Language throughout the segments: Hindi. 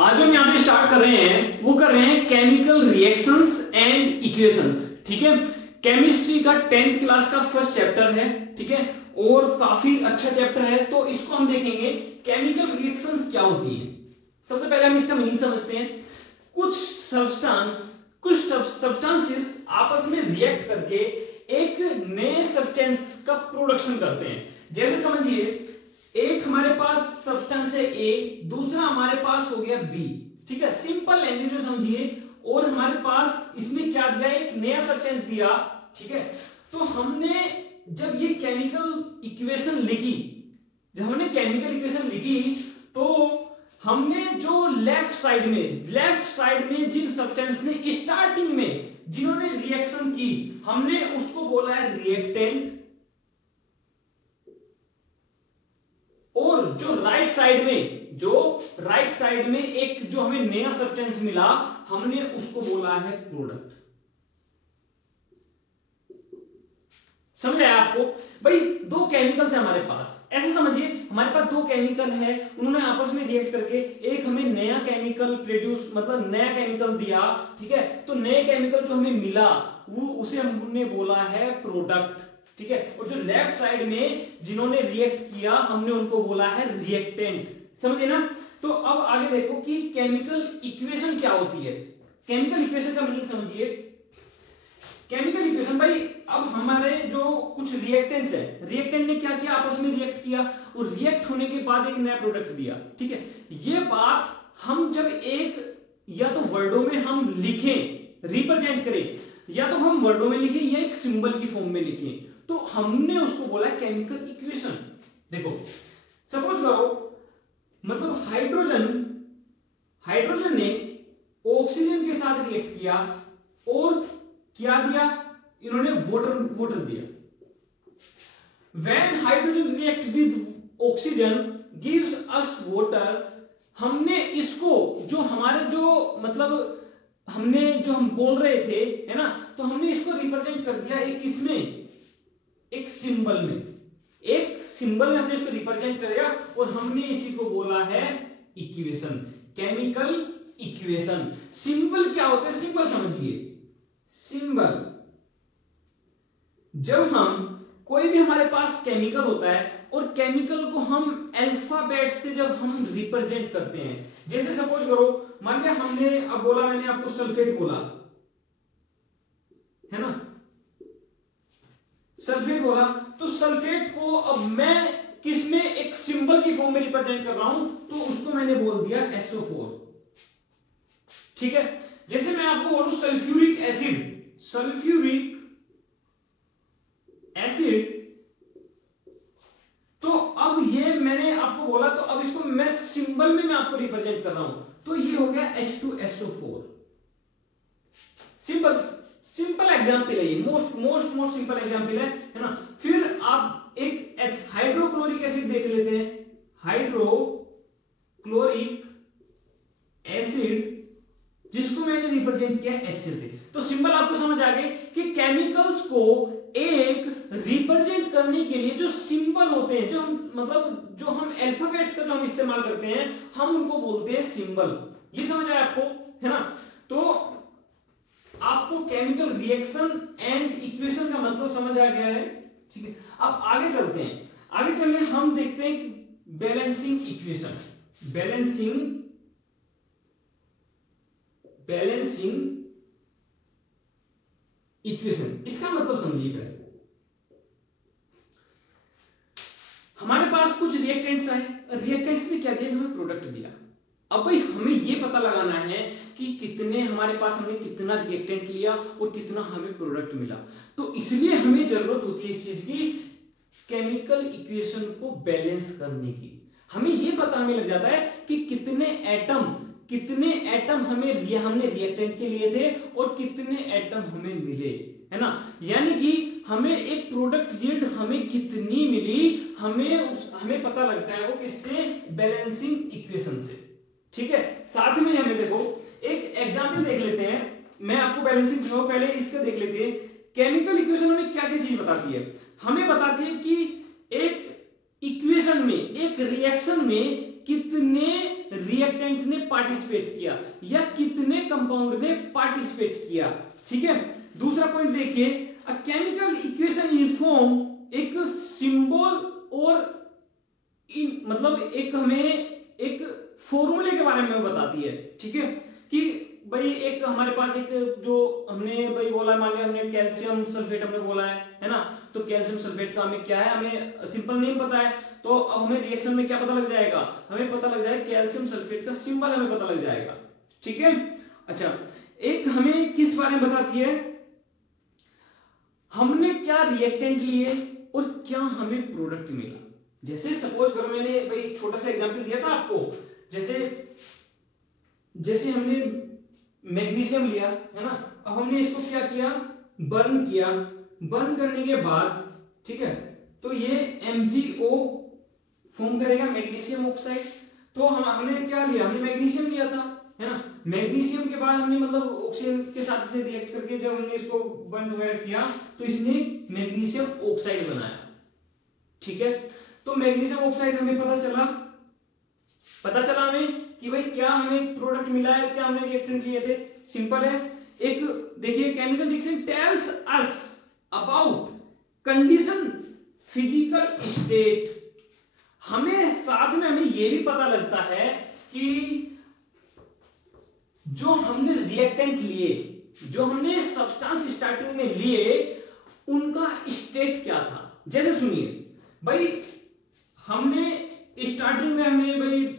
आज हम यहाँ पे स्टार्ट कर रहे हैं, वो कर रहे हैं केमिकल रिएक्शंस एंड इक्वेशंस। ठीक है, केमिस्ट्री का 10th क्लास का फर्स्ट चैप्टर है। ठीक है, और काफी अच्छा चैप्टर है, तो इसको हम देखेंगे केमिकल रिएक्शंस क्या होती है। सबसे पहले हम इसका मीनिंग समझते हैं। कुछ सब्सटेंसेस आपस में रिएक्ट करके एक नए सब्सटेंस का प्रोडक्शन करते हैं। जैसे समझिए, एक हमारे पास सब्सटेंस है ए, दूसरा हमारे पास हो गया बी। ठीक है, सिंपल लैंग्वेज में समझिए। और हमारे पास इसमें क्या दिया, एक नया सब्सटेंस दिया। ठीक है, तो हमने जब ये केमिकल इक्वेशन लिखी, तो हमने जो लेफ्ट साइड में जिन सब्सटेंस ने स्टार्टिंग में जिन्होंने रिएक्शन की, हमने उसको बोला है रिएक्टेंट। और जो राइट साइड में एक जो हमें नया सब्सटेंस मिला, हमने उसको बोला है प्रोडक्ट। समझ आया आपको? भाई दो केमिकल्स है हमारे पास, ऐसे समझिए हमारे पास दो केमिकल है, उन्होंने आपस में रिएक्ट करके एक हमें नया केमिकल नया केमिकल दिया। ठीक है, तो नए केमिकल जो हमें मिला उसे हमने बोला है प्रोडक्ट। ठीक है, और जो लेफ्ट साइड में जिन्होंने रिएक्ट किया, हमने उनको बोला है रिएक्टेंट। समझे ना? तो अब आगे देखो कि केमिकल इक्वेशन क्या होती है। केमिकल इक्वेशन का मीनिंग समझिए। केमिकल इक्वेशन भाई, अब हमारे जो कुछ रिएक्टेंट्स है, रिएक्टेंट ने क्या किया, आपस में रिएक्ट किया और रिएक्ट होने के बाद एक नया प्रोडक्ट दिया। ठीक है, ये बात हम जब एक या तो वर्डों में हम लिखें, रिप्रेजेंट करें, या तो हम वर्डों में लिखें या एक सिंबल की फॉर्म में लिखें, तो हमने उसको बोला केमिकल इक्वेशन। देखो सपोज करो, मतलब हाइड्रोजन ने ऑक्सीजन के साथ रिएक्ट किया और क्या दिया, इन्होंने वाटर दिया। When hydrogen reacts with oxygen gives us water, हमने इसको जो हमारे जो मतलब हमने जो हम बोल रहे थे, है ना, तो हमने इसको रिप्रेजेंट कर दिया एक इसमें, एक सिंबल में हमने इसको रिप्रेजेंट कर दिया और हमने इसी को बोला है इक्वेशन, केमिकल इक्वेशन। सिंबल क्या होता है, सिंबल समझिए। सिंबल, जब हम कोई भी हमारे पास केमिकल होता है और केमिकल को हम अल्फाबेट से जब हम रिप्रेजेंट करते हैं, जैसे सपोज करो, मान लिया हमने अब बोला, मैंने आपको सल्फेट बोला, है ना, सल्फेट बोला, तो सल्फेट को अब मैं किसमें, एक सिंबल की फॉर्म में रिप्रेजेंट कर रहा हूं, तो उसको मैंने बोल दिया SO4। ठीक है, जैसे मैं आपको बोलूं सल्फ्यूरिक एसिड, तो अब ये मैंने आपको बोला, तो अब इसको मैं सिंबल में मैं आपको रिप्रेजेंट कर रहा हूं, तो ये हो गया H2SO4। सिंपल एग्जांपल है ये, मोस्ट सिंपल एग्जांपल है ना। फिर आप एक हाइड्रोक्लोरिक एसिड देख लेते हैं, हाइड्रोक्लोरिक एसिड, जिसको मैंने रिप्रेजेंट किया HCl से। तो सिंबल आपको समझ आ गए कि केमिकल्स को एक रिप्रेजेंट करने के लिए जो सिंबल होते हैं, जो हम अल्फाबेट्स का जो हम इस्तेमाल करते हैं, हम उनको बोलते हैं सिंबल। ये समझ आया आपको, है ना? तो आपको केमिकल रिएक्शन एंड इक्वेशन का मतलब समझ आ गया है। ठीक है, अब आगे चलते हैं, हम देखते हैं बैलेंसिंग इक्वेशन। बैलेंसिंग इक्वेशन, इसका मतलब समझिए। पहले हमारे पास कुछ रिएक्टेंट्स आए, रिएक्टेंट्स ने क्या दिया, हमें प्रोडक्ट दिया। अब भाई हमें यह पता लगाना है कि कितने हमारे पास, हमने कितना रिएक्टेंट लिया और कितना हमें प्रोडक्ट मिला। तो इसलिए हमें जरूरत होती है इस चीज की, केमिकल इक्वेशन को बैलेंस करने की। हमें यह पता हमें लग जाता है कि कितने एटम हमने रिएक्टेंट के लिए थे और कितने एटम हमें मिले, है ना। यानी कि हमें एक प्रोडक्ट यील्ड हमें कितनी मिली, हमें पता लगता है वो किससे, बैलेंसिंग इक्वेशन से। ठीक है, साथ में हमें देखो एक एग्जांपल देख लेते हैं। मैं आपको बैलेंसिंग दिखाऊं, पहले इसका देख लेते हैं। केमिकल इक्वेशन हमें क्या क्या चीज बताती है, हमें बताती है कि एक इक्वेशन में, एक रिएक्शन में कितने रिएक्टेंट ने पार्टिसिपेट किया या कितने कंपाउंड ने पार्टिसिपेट किया। ठीक है, दूसरा पॉइंट देखिए, अ केमिकल इक्वेशन इन्फॉर्म एक सिंबल और मतलब एक हमें एक फॉर्मूले के बारे में बताती है। ठीक है, कि भाई एक हमारे पास एक जो हमने भाई बोला, मान लिया हमने कैल्शियम सल्फेट हमने बोला है ना, तो कैल्शियम सल्फेट का हमें क्या है, हमें सिंपल नेम पता है, तो अब हमें रिएक्शन में क्या पता लग जाएगा, हमें पता लग जाएगा कैल्शियम सल्फेट का सिंबल हमें पता लग जाएगा। ठीक है, अच्छा एक हमें किस बारे में बताती है, हमने क्या रिएक्टेंट लिए और क्या हमें प्रोडक्ट मिला। जैसे सपोज करो मैंने भाई छोटा सा एग्जांपल दिया था आपको, जैसे हमने मैग्नीशियम लिया है ना, अब हमने इसको क्या किया, बर्न किया, बर्न करने के बाद ठीक है, तो ये MgO फॉर्म करेगा, मैग्नीशियम ऑक्साइड। तो हमने क्या लिया, हमने मैग्नीशियम लिया था है ना, मैग्नीशियम के बाद हमने मतलब ऑक्सीजन के साथ से रिएक्ट करके जब हमने इसको बर्न वगैरह किया तो इसने मैग्नीशियम ऑक्साइड बनाया। ठीक है, तो मैग्नीशियम ऑक्साइड हमें पता चला हमें कि भाई क्या हमें प्रोडक्ट मिला है, क्या हमने रिएक्टेंट लिए थे। सिंपल है, एक देखिए chemical reaction tells us about condition physical state, हमें साथ में हमें यह भी पता लगता है कि जो हमने रिएक्टेंट लिए, जो हमने सब्सटेंस स्टार्टिंग में लिए, उनका स्टेट क्या था। जैसे सुनिए भाई, हमने स्टार्टिंग में हमने भाई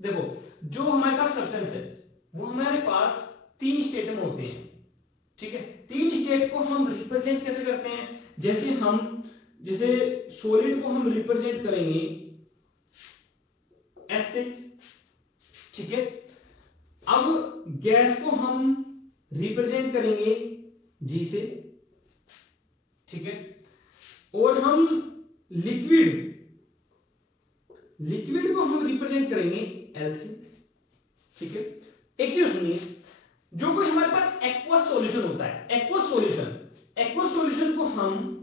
देखो, जो हमारे पास सब्सटेंस है वो हमारे पास 3 स्टेट में होते हैं। ठीक है, 3 स्टेट को हम रिप्रेजेंट कैसे करते हैं, जैसे सॉलिड को हम रिप्रेजेंट करेंगे S से। ठीक है, अब गैस को हम रिप्रेजेंट करेंगे G से। ठीक है, और हम लिक्विड को हम रिप्रेजेंट करेंगे L से। ठीक है, एक चीज सुनिए, जो कोई हमारे पास एक्वस सॉल्यूशन होता है, एक्वस सॉल्यूशन को हम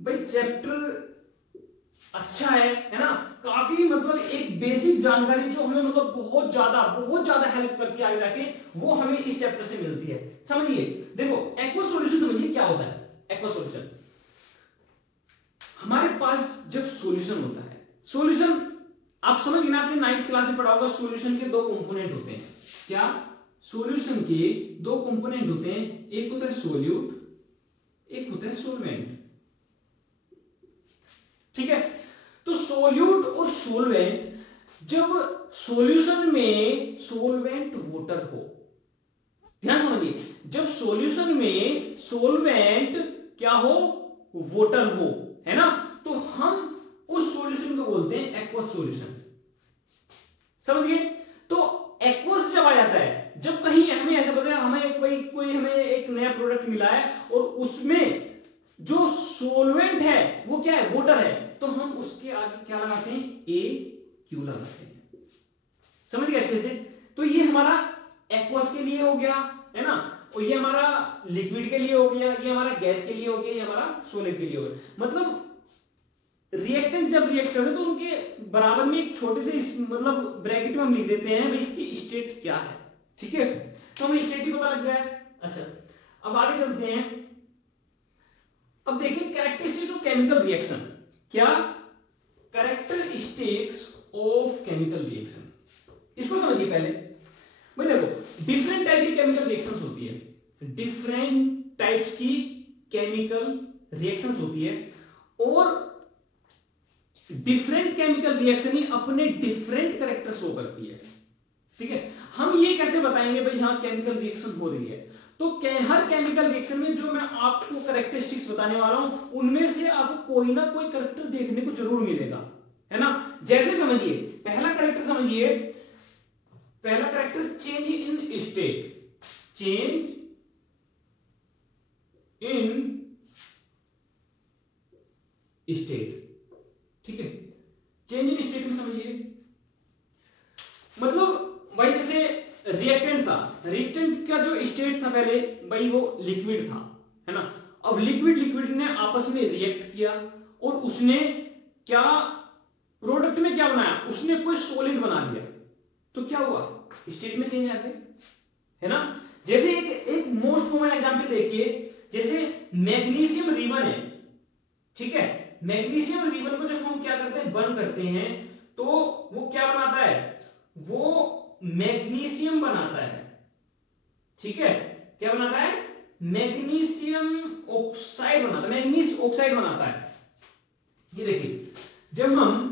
भाई चैप्टर अच्छा है ना, काफी मतलब एक बेसिक जानकारी जो हमें मतलब बहुत ज्यादा हेल्प करती है आगे जाके, वो हमें इस चैप्टर से मिलती है। समझिए, देखो एक्वस सॉल्यूशन समझिए क्या होता है। एक्वस सॉल्यूशन हमारे पास जब सॉल्यूशन होता है, सॉल्यूशन आप समझ गए ना, आपने 9th क्लास में पढ़ा होगा, सॉल्यूशन के 2 कंपोनेंट होते हैं। क्या, सॉल्यूशन के 2 कंपोनेंट होते हैं, एक होता है सोल्यूट, एक होता है सॉल्वेंट। ठीक है, तो सोल्यूट और सॉल्वेंट, जब सॉल्यूशन में सॉल्वेंट वाटर हो, ध्यान समझिए, जब सॉल्यूशन में सॉल्वेंट क्या हो, वाटर हो, है ना, तो हम उस सॉल्यूशन को बोलते हैं एक्वस सॉल्यूशन। समझिए, तो एक्वस जब आ जाता है, जब कहीं हमें ऐसा पता है हमें कोई हमें एक नया प्रोडक्ट मिला है और उसमें जो सॉल्वेंट है वो क्या है, वाटर है, तो हम उसके आगे क्या लगाते हैं, AQ लगाते हैं। समझ गए अच्छे से। तो ये हमारा एक्वस के लिए हो गया है ना, और ये हमारा लिक्विड के लिए हो गया, ये हमारा गैस के लिए हो गया, ये हमारा सॉलिड के लिए हो गया। मतलब रिएक्टेंट जब रिएक्ट करते हैं तो उनके बराबर में एक छोटे से मतलब ब्रैकेट में हम लिख देते हैं भाई इसकी स्टेट क्या है। ठीक है, तो हमें स्टेट भी पता लग गया है। अच्छा, अब आगे चलते हैं। अब देखिए कैरेक्टरिस्टिक्स ऑफ केमिकल रिएक्शन, क्या कैरेक्टरिस्टिक्स ऑफ केमिकल रिएक्शन, इसको समझिए पहले। भाई देखो, डिफरेंट टाइप की केमिकल रिएक्शंस होती है, डिफरेंट टाइप्स की केमिकल रिएक्शंस होती है, और डिफरेंट केमिकल रिएक्शन ही अपने डिफरेंट कैरेक्टर शो करती है। ठीक है, हम ये कैसे बताएंगे भाई हाँ केमिकल रिएक्शन हो रही है, तो हर केमिकल रिएक्शन में जो मैं आपको कैरेक्टरिस्टिक्स बताने वाला हूं, उनमें से आपको कोई ना कोई कैरेक्टर देखने को जरूर मिलेगा, है ना। जैसे समझिए, पहला कैरेक्टर समझिए, पहला character change in state, change in state. ठीक है, चेंज इन स्टेट में समझिए, मतलब भाई जैसे रिएक्टेंट था, रिएक्टेंट का जो स्टेट था पहले भाई वो लिक्विड था, है ना। अब लिक्विड ने आपस में रिएक्ट किया और उसने क्या प्रोडक्ट में क्या बनाया, उसने कोई सॉलिड बना दिया, तो क्या हुआ, स्टेट में चेंज आ गए, है ना। जैसे एक मोस्ट कॉमन एग्जांपल देखिए, जैसे मैग्नीशियम रिबन है, ठीक है। मैग्नीशियम रिबन को जब हम क्या करते हैं, बर्न करते हैं, तो वो क्या बनाता है, वो मैग्नीशियम बनाता है, ठीक है। क्या बनाता है, मैग्नीशियम ऑक्साइड बनाता है, मैग्नीज ऑक्साइड बनाता है। ये देखिए, जब हम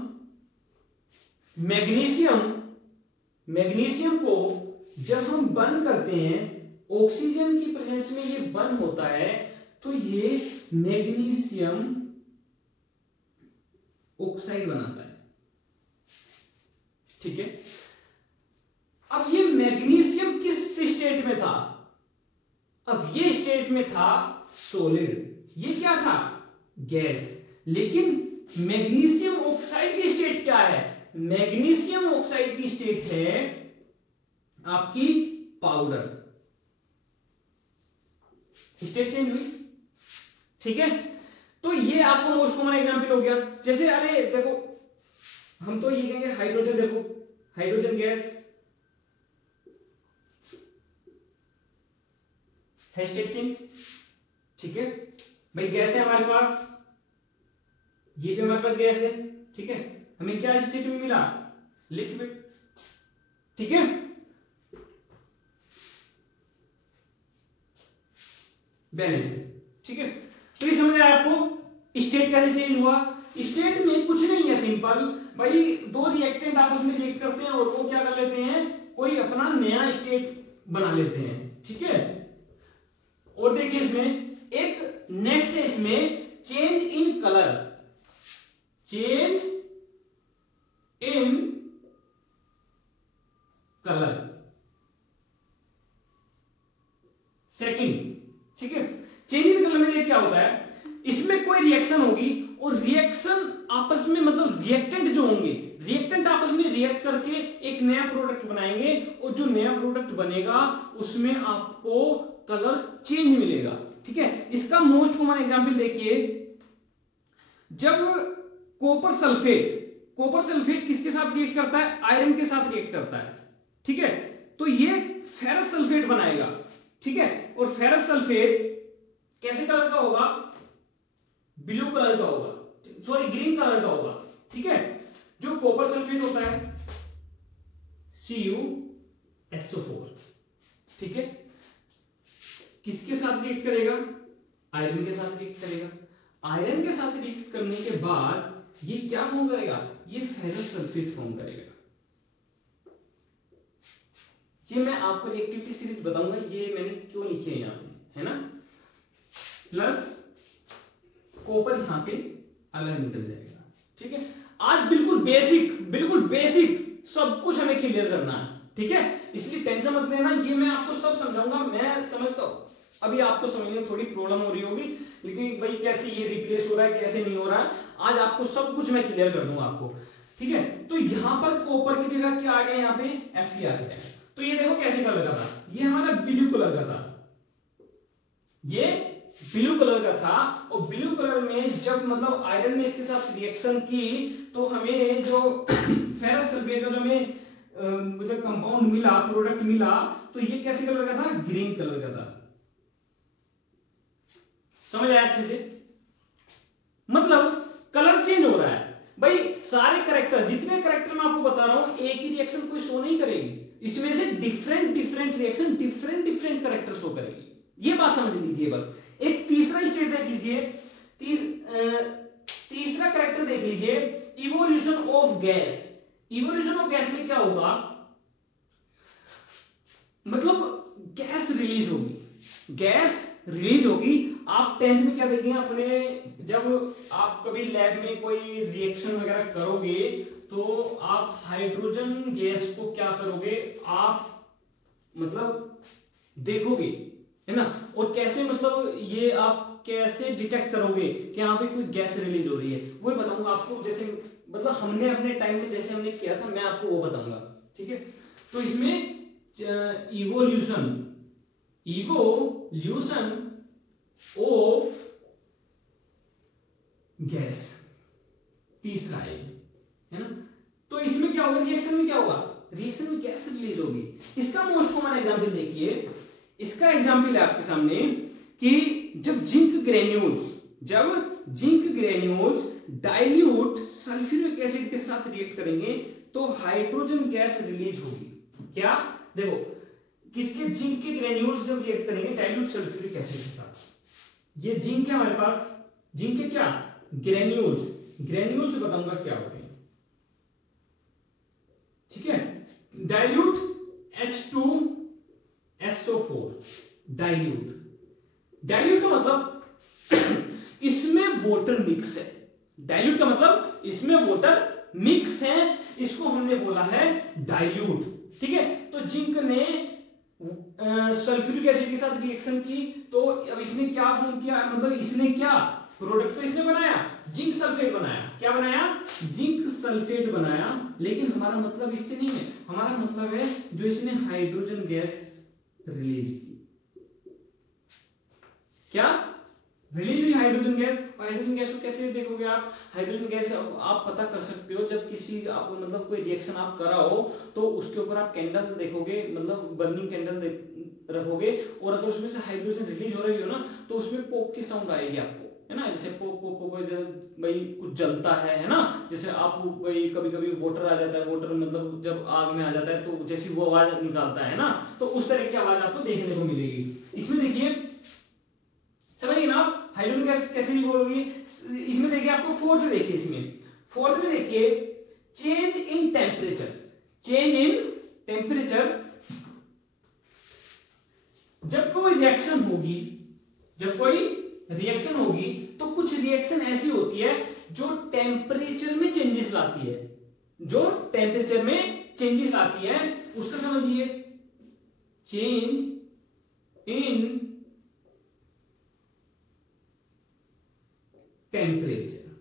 मैग्नीशियम को जब हम बर्न करते हैं, ऑक्सीजन की प्रेजेंस में ये बर्न होता है, तो ये मैग्नीशियम ऑक्साइड बनाता है, ठीक है। अब ये मैग्नीशियम किस स्टेट में था, अब ये स्टेट में था सॉलिड, ये क्या था, गैस। लेकिन मैग्नीशियम ऑक्साइड की स्टेट क्या है, मैग्नीशियम ऑक्साइड की स्टेट है आपकी पाउडर, स्टेट चेंज हुई, ठीक है। तो ये आपको मोस्ट कॉमन एग्जांपल हो गया। जैसे अरे देखो, हम तो ये कहेंगे हाइड्रोजन, देखो हाइड्रोजन गैस है, स्टेट चेंज, ठीक है भाई। गैस है हमारे पास, ये भी हमारे पास गैस है, ठीक है। हमें क्या स्टेट में मिला, लिक्विड, ठीक है। बैलेंस है, ठीक है। तो ये समझ आया आपको स्टेट कैसे चेंज हुआ। स्टेट में कुछ नहीं है, सिंपल भाई, दो रिएक्टेंट आपस में रिएक्ट करते हैं और वो क्या कर लेते हैं, कोई अपना नया स्टेट बना लेते हैं, ठीक है। और देखिए इसमें एक नेक्स्ट है, इसमें change in colour, change in colour, second, ठीक है। चेंज इन कलर में क्या होता है, इसमें कोई रिएक्शन होगी और रिएक्शन आपस में, मतलब रिएक्टेंट जो होंगे, रिएक्टेंट आपस में रिएक्ट करके एक नया प्रोडक्ट बनाएंगे, और जो नया प्रोडक्ट बनेगा उसमें आपको कलर चेंज मिलेगा, ठीक है। इसका मोस्ट कॉमन एग्जांपल देखिए, जब कॉपर सल्फेट किसके साथ रिएक्ट करता है, आयरन के साथ रिएक्ट करता है, ठीक है। तो ये फेरस सल्फेट बनाएगा, ठीक है। और फेरस सल्फेट कैसे कलर का होगा, ब्लू कलर का होगा, सॉरी ग्रीन कलर का होगा, ठीक है। जो कॉपर सल्फेट होता है CuSO4, ठीक है, किसके साथ रिएक्ट करेगा, आयरन के साथ रिएक्ट करेगा। आयरन के साथ रिएक्ट करने के बाद ये क्या फॉर्म करेगा, ये फेरस सल्फेट फॉर्म करेगा। ये मैं आपको रिएक्टिविटी सीरीज बताऊंगा, ये मैंने क्यों लिखी है यहां पे, है ना। प्लस कॉपर यहां पे अलग निकल जाएगा, ठीक है। आज बिल्कुल बेसिक सब कुछ हमें क्लियर करना है, ठीक है। इसलिए टेंशन मत लेना, ये मैं आपको सब समझाऊंगा। मैं समझता हूं अभी आपको समझने में थोड़ी प्रॉब्लम हो रही होगी, लेकिन भाई कैसे ये रिप्लेस हो रहा है, कैसे नहीं हो रहा है, आज आपको सब कुछ मैं क्लियर कर दूंगा आपको, ठीक है। तो यहां पर कॉपर की जगह क्या आ गया, यहाँ पे Fe आ गया। तो ये देखो कैसे कलर का था, ये हमारा ब्लू कलर का था, ये ब्लू कलर का था। और ब्लू कलर में जब मतलब आयरन ने इसके साथ रिएक्शन की, तो हमें जो फेरस सल्फेट का जो हमें मतलब कंपाउंड मिला, प्रोडक्ट मिला, तो ये कैसे कलर का था, ग्रीन कलर का था। समझ आया अच्छे से, मतलब कलर चेंज हो रहा है भाई। सारे कैरेक्टर, जितने कैरेक्टर मैं आपको बता रहा हूं, एक ही रिएक्शन कोई शो नहीं करेगी, इसमें से different reaction different character show करेगी, ये बात समझ लीजिए बस। एक तीसरा स्टेट देख लीजिए, तीसरा कैरेक्टर देख लीजिए, evolution of gas. Evolution of gas में क्या होगा, मतलब गैस रिलीज होगी। आप 10th में क्या देखेंगे अपने, जब आप कभी लैब में कोई रिएक्शन वगैरह करोगे, तो आप हाइड्रोजन गैस को क्या करोगे, आप मतलब देखोगे, है ना। और कैसे, मतलब ये आप कैसे डिटेक्ट करोगे कि यहाँ पे कोई गैस रिलीज हो रही है, वो बताऊंगा आपको। जैसे मतलब हमने अपने टाइम में जैसे हमने किया था, मैं आपको वो बताऊंगा, ठीक है। तो इसमें इवोल्यूशन ऑफ गैस तीसरा है, है ना। तो इसमें क्या होगा, रिएक्शन में क्या होगा, रिएक्शन में गैस रिलीज होगी। इसका मोस्ट कॉमन एग्जांपल देखिए, इसका एग्जांपल है आपके सामने कि जब zinc granules dilute sulphuric acid के साथ रिएक्ट करेंगे तो हाइड्रोजन गैस रिलीज होगी। क्या, देखो किसके, जिंक के ग्रेन्यूल्स जब रिएक्ट करेंगे डाइल्यूट सल्फ्यूरिक एसिड के साथ, ये जिंक है हमारे पास, जिंक के क्या ग्रेन्यूल्स बताऊंगा क्या होते हैं, ठीक है। डाइल्यूट H2SO4, डाइल्यूट का मतलब इसमें वाटर मिक्स है, डाइल्यूट का मतलब इसमें वाटर मिक्स है, इसको हमने बोला है डाइल्यूट, ठीक है। तो जिंक ने सल्फ्यूरिक एसिड के साथ रिएक्शन की, तो अब इसने क्या फॉर्म किया, मतलब इसने क्या प्रोडक्ट तो इसने बनाया, जिंक सल्फेट बनाया। क्या बनाया, जिंक सल्फेट बनाया। लेकिन हमारा मतलब इससे नहीं है, हमारा मतलब है जो इसने हाइड्रोजन गैस रिलीज की, क्या रिलीज हुई हाइड्रोजन गैस। हाइड्रोजन गैस को कैसे देखोगे आप, हाइड्रोजन गैस आप पता कर सकते हो जब किसी आप मतलब कोई रिएक्शन आप कराओ तो उसके ऊपर आप कैंडल देखोगे, मतलब बर्निंग कैंडल रखोगे, और अगर उसमें से हाइड्रोजन रिलीज हो रही हो ना तो उसमें पॉप की साउंड आएगी आपको, है ना, जैसे पॉप पॉप पॉप, भाई कुछ जलता है ना, जैसे आप भाई कभी कभी वाटर आ जाता है, वाटर मतलब जब आग में आ जाता है तो जैसी वो आवाज निकालता है ना, तो उस तरह की आवाज आपको देखने को मिलेगी। इसमें देखिए, समझिए ना आप हाइड्रोजन गैस कैसे रिलीज होगी। इसमें देखिए आपको फोर्थ देखिए, इसमें फोर्थ में देखिए चेंज इन टेम्परेचर, जब कोई रिएक्शन होगी तो कुछ रिएक्शन ऐसी होती है जो टेम्परेचर में चेंजेस लाती है, उसका समझिए चेंज इन टेम्परेचर।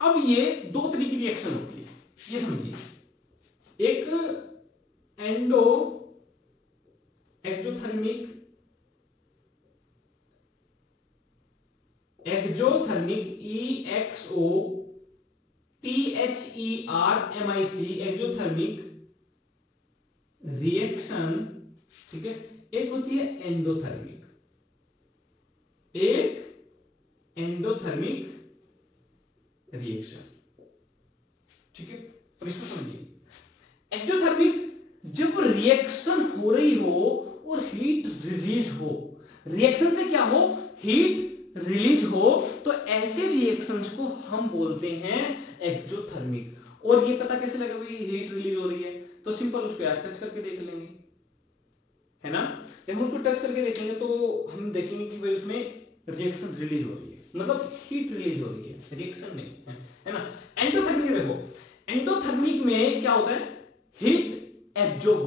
अब ये दो तरीके की रिएक्शन होती है, ये समझिए, एक एक्जोथर्मिक एक्सोथर्मिक रिएक्शन, ठीक है। एक होती है एंडोथर्मिक रिएक्शन, ठीक है। अब इसको समझिए, एक्जोथर्मिक जब रिएक्शन हो रही हो और हीट रिलीज हो, रिएक्शन से क्या हो, हीट रिलीज हो, तो ऐसे रिएक्शंस को हम बोलते हैं एक्जोथर्मिक। और ये पता कैसे लगेगा हीट रिलीज हो रही है, तो सिंपल उसको यार टच करके देख लेंगे, है ना। जब हम उसको टच करके देखेंगे तो हम देखेंगे कि भाई उसमें रिएक्शन रिलीज हो रही है, मतलब हीट रिलीज हो रही है, रिएक्शन नहीं है ना। एंडोथर्मिक देखो, एंडोथर्मिक में क्या होता है, हीट एब्जॉर्ब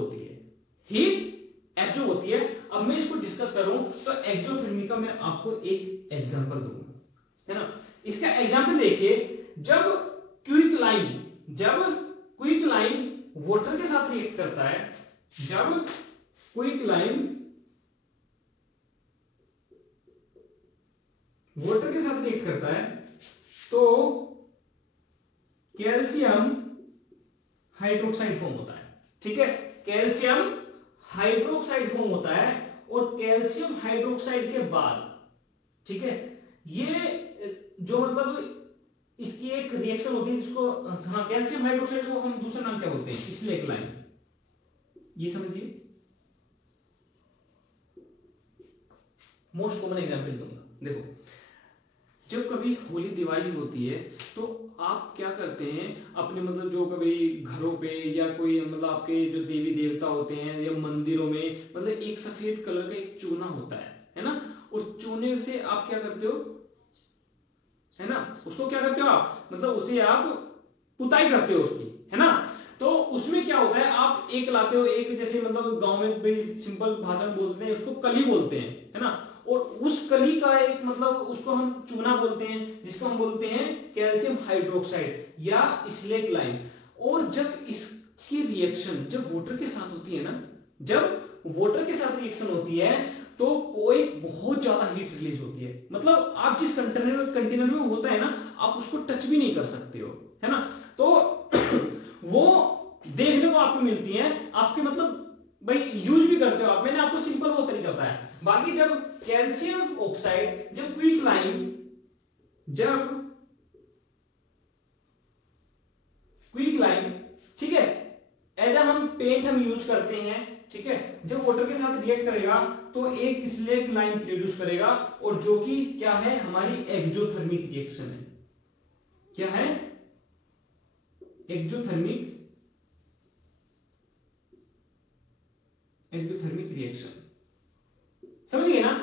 होती है। अब मैं इसको डिस्कस करूं तो एक्सोथर्मिक का मैं आपको एक एग्जांपल दूंगा, है ना। इसका एग्जांपल देखिए, जब क्विकलाइन वाटर के साथ रिएक्ट करता है, जब क्विकलाइन वाटर के साथ रिएक्ट करता है तो कैल्शियम हाइड्रोक्साइड फॉर्म होता है, ठीक है। कैल्शियम हाइड्रोक्साइड फॉर्म होता है, और कैल्शियम हाइड्रोक्साइड के बाद, ठीक है, ये जो मतलब इसकी एक रिएक्शन होती है जिसको, हाँ, कैल्शियम हाइड्रोक्साइड को हम दूसरा नाम क्या बोलते हैं, स्लेक लाइन, ये समझिए। मोस्ट कॉमन एग्जांपल दूंगा, देखो जब कभी होली दिवाली होती है तो आप क्या करते हैं, अपने मतलब जो कभी घरों पे या कोई मतलब आपके जो देवी देवता होते हैं या मंदिरों में, मतलब एक सफेद कलर का एक चूना होता है ना, और चूने से आप क्या करते हो, है ना, उसको क्या करते हो आप, मतलब उसे आप पुताई करते हो उसकी, है ना। तो उसमें क्या होता है, आप एक लाते हो, एक जैसे मतलब गांव में भाई सिंपल भाषा में बोलते हैं उसको कली बोलते हैं, है ना, और उस कली का एक मतलब उसको हम चूना बोलते हैं, जिसको हम बोलते हैं कैल्शियम हाइड्रोक्साइड या स्लेक लाइन। और जब इसकी रिएक्शन जब वाटर के साथ होती है ना, जब वाटर के साथ रिएक्शन होती है तो वो एक बहुत ज्यादा हीट रिलीज होती है, मतलब आप जिस कंटेनर में होता है ना, आप उसको टच भी नहीं कर सकते हो, है ना। तो वो देखने को आपको मिलती है, आपके मतलब भाई यूज भी करते हो आप, मैंने आपको सिंपल वो तरीका बताया। बाकी जब कैल्शियम ऑक्साइड, जब क्विक लाइम, ठीक है, एज हम पेंट हम यूज करते हैं, ठीक है, जब वाटर के साथ रिएक्ट करेगा तो एक स्लेक लाइन प्रोड्यूस करेगा, और जो कि क्या है, हमारी एक्सोथर्मिक रिएक्शन है। क्या है? Exothermic reaction. समझ गए ना